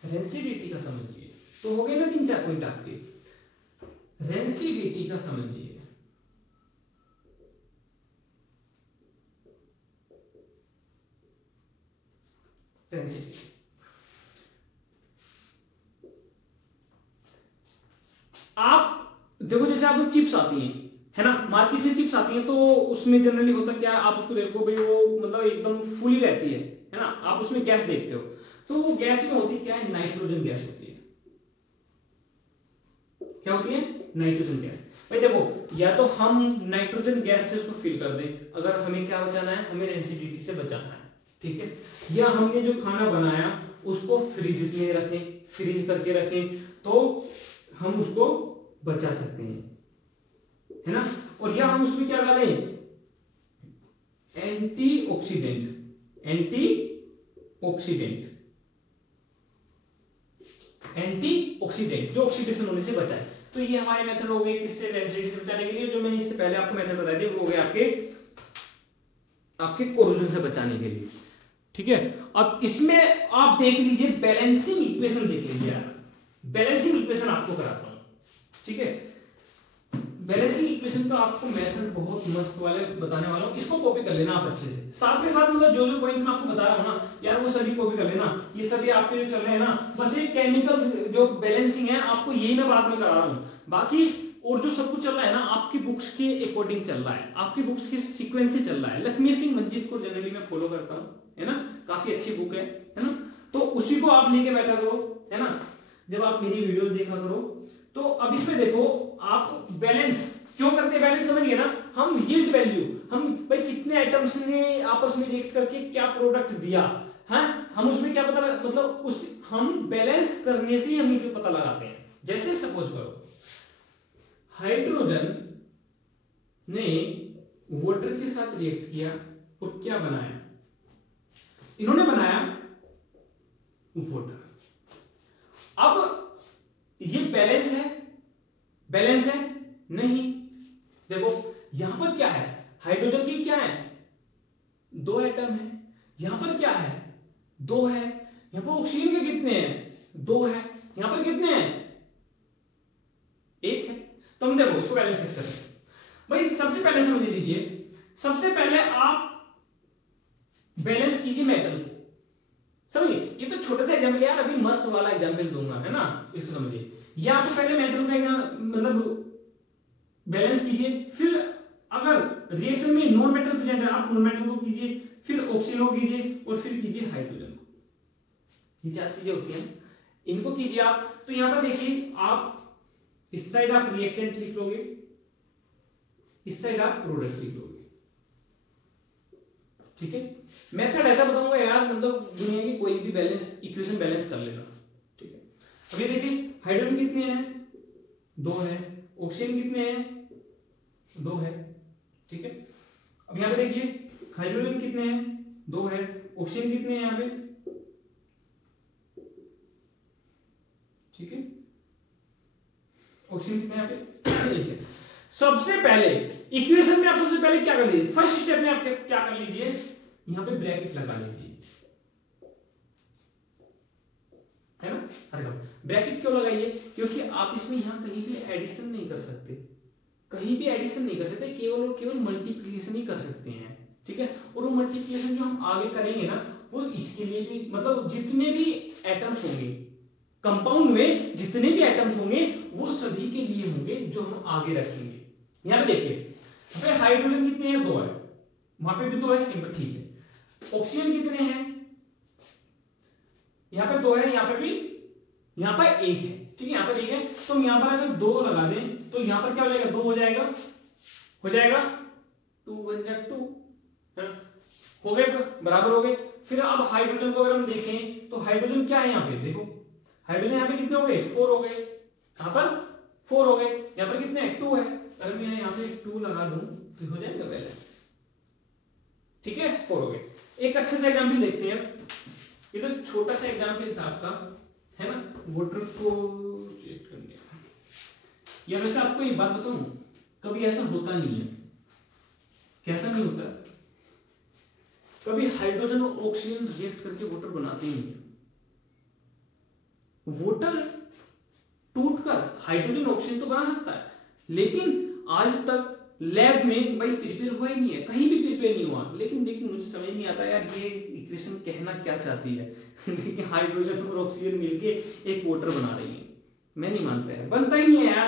रेंसिडिटी का समझिए, तो हो गए ना 3-4 पॉइंट आपके। रेंसिडिटी का समझिए, रेंसिडिटी, आप देखो जैसे आपको चिप्स आती हैं, है ना, मार्केट से चिप्स आती हैं, तो उसमें जनरली होता क्या है, आप उसको देखो भाई वो मतलब एकदम फुली रहती है ना, आप उसमें गैस देखते हो, तो वो गैस में होती क्या है, नाइट्रोजन गैस होती है। क्या होती है, नाइट्रोजन गैस। भाई देखो, या तो हम नाइट्रोजन गैस से उसको फिल कर दें, अगर हमें क्या बचाना है, हमें रेंसिडिटी से बचाना है, ठीक है। या हमने जो खाना बनाया उसको फ्रिज में रखें, फ्रीज करके रखें, तो हम उसको बचा सकते हैं, है ना। और या हम उसमें क्या डालें, एंटीऑक्सीडेंट, एंटीऑक्सीडेंट जो ऑक्सीडेशन होने से बचाए। तो ये हमारे मेथड हो गए किससे, रेंसिडिटी से बचाने के लिए। जो मैंने इससे पहले आपको मेथड बताए थे वो हो गए आपके कोरोजन से बचाने के लिए, ठीक है। अब इसमें आप देख लीजिए, बैलेंसिंग इक्वेशन देख लीजिए यार, बैलेंसिंग इक्वेशन आपको कराता हूं, ठीक है। बैलेंसिंग इक्वेशन का आपको मेथड बहुत मस्त वाले बताने वाला हूं, इसको कॉपी कर लेना आप अच्छे से, साथ के साथ मतलब जो जो पॉइंट मैं आपको बता रहा हूं ना यार, वो सभी कॉपी कर लेना। ये सभी आपके जो चल रहे हैं ना, बस ये केमिकल जो बैलेंसिंग है आपको यही मैं बाद में करा रहा हूं, बाकी और जो सब कुछ चल रहा है ना आपकी बुक्स के अकॉर्डिंग चल रहा है, आपकी बुक्स के सीक्वेंस से चल रहा है। लक्ष्मी सिंह मंजीत को जनरली मैं फॉलो करता हूं, है ना, काफी अच्छी बुक है ना, तो उसी को आप लेके बैठा करो, है ना, जब आप मेरी वीडियोस देखा करो। तो अब इसमें देखो, आप बैलेंस क्यों करते हैं, बैलेंस समझ गए ना, हम यील्ड वैल्यू, हम भाई कितने आइटम्स ने आपस में रिएक्ट करके क्या प्रोडक्ट दिया, है, हम उसमें क्या पता मतलब उस हम बैलेंस करने से हम इसे पता लगाते हैं। जैसे सपोज करो हाइड्रोजन ने वाटर के साथ रिएक्ट किया और क्या बनाया, इन्होंने बनाया वाटर। अब ये बैलेंस है, बैलेंस है नहीं, देखो यहां पर क्या है, हाइड्रोजन की क्या है, 2 एटम है, यहां पर क्या है, 2 है, यहां पर ऑक्सीजन के कितने हैं, 2 है, यहां पर कितने हैं, 1 है। तो हम देखो इसको बैलेंस कैसे करें भाई, सबसे पहले समझ लीजिए, सबसे पहले आप बैलेंस कीजिए मेटल को, समझिए, ये तो छोटा सा एग्जाम्पल यार, अभी मस्त वाला एग्जाम्पल दूंगा, है ना, इसको समझिए। या आप पहले मेटल का मतलब बैलेंस कीजिए, फिर अगर रिएक्शन में नॉन मेटल प्रेजेंट है आप नॉन मेटल को कीजिए, फिर ऑक्सीजन को कीजिए और फिर कीजिए हाइड्रोजन को। ये 4 चीजें होती हैं, इनको कीजिए आप। तो यहां पर देखिए, आप इस साइड आप रिएक्टेंट लिख लोगे, इस साइड आप प्रोडक्ट लिख लोगे, ठीक है। मेथड ऐसा बताऊंगा यार, मतलब दुनिया की कोई भी बैलेंस इक्वेशन बैलेंस कर लेना, ठीक है। अभी देखिए हाइड्रोजन कितने हैं, 2 है, ऑक्सीजन कितने हैं, 2 है, ठीक है। अब यहां पे देखिए हाइड्रोजन कितने हैं, 2 है, ऑक्सीजन कितने हैं यहां पे, ठीक है, ऑक्सीजन कितने यहां पे, 1 है। सबसे पहले इक्वेशन में आप सबसे पहले क्या कर लीजिए, फर्स्ट स्टेप में आप क्या कर लीजिए, यहां पे ब्रैकेट लगा लीजिए, है ना। अरे ब्रैकेट क्यों लगाइए, क्योंकि आप इसमें यहां कहीं भी एडिशन नहीं कर सकते, कहीं भी एडिशन नहीं कर सकते, केवल और केवल मल्टीप्लिकेशन ही कर सकते हैं, ठीक है। और वो मल्टीप्लिकेशन जो हम आगे करेंगे ना, वो इसके लिए भी, मतलब जितने भी एटम्स होंगे कंपाउंड में, जितने भी एटम्स होंगे वो सभी के लिए होंगे जो हम आगे रखेंगे। यहां पे देखिए हाइड्रोजन कितने हैं, 2 है, वहां पे भी 2 है, सिंपल, ठीक है। ऑक्सीजन कितने हैं, यहां पे 2 है, यहां पे भी, यहां पर 1 है, ठीक है, यहां पर 1 है। तो हम यहां पर अगर 2 लगा दें तो यहां पर क्या हो जाएगा, 2 हो जाएगा, 2 1 जा 2, हो गए, बराबर हो गए। फिर अब हाइड्रोजन को अगर हम देखें तो हाइड्रोजन क्या है, यहां पे देखो, हाइड्रोजन यहां पे कितने हो गए, 4 हो गए, यहां पर 4 हो गए, यहां पर कितने, 2 है। अगर मैं यहां पे 2 लगा दूं तो हो जाएगा बैलेंस, ठीक है, 4 हो गए। एक अच्छा सा एग्जांपल देखते हैं, इधर छोटा सा एग्जांपल था आपका, है ना, वाटर को चेक करने। या वैसे आपको एक बात बताऊं, कभी ऐसा होता नहीं है, कैसा नहीं होता, कभी हाइड्रोजन और ऑक्सीजन रिएक्ट करके वाटर बनाते ही नहीं है। वाटर टूटकर हाइड्रोजन ऑक्सीजन तो बना सकता है, लेकिन आज तक लैब में भाई प्रिपेयर हुआ ही नहीं है, कहीं भी प्रिपेयर नहीं हुआ। लेकिन मुझे समझ नहीं आता यार, ये इक्वेशन कहना क्या चाहती है लेकिन हाइड्रोजन और ऑक्सीजन मिलके एक वाटर बना रही है, मैं नहीं मानता है, बनता ही नहीं है यार।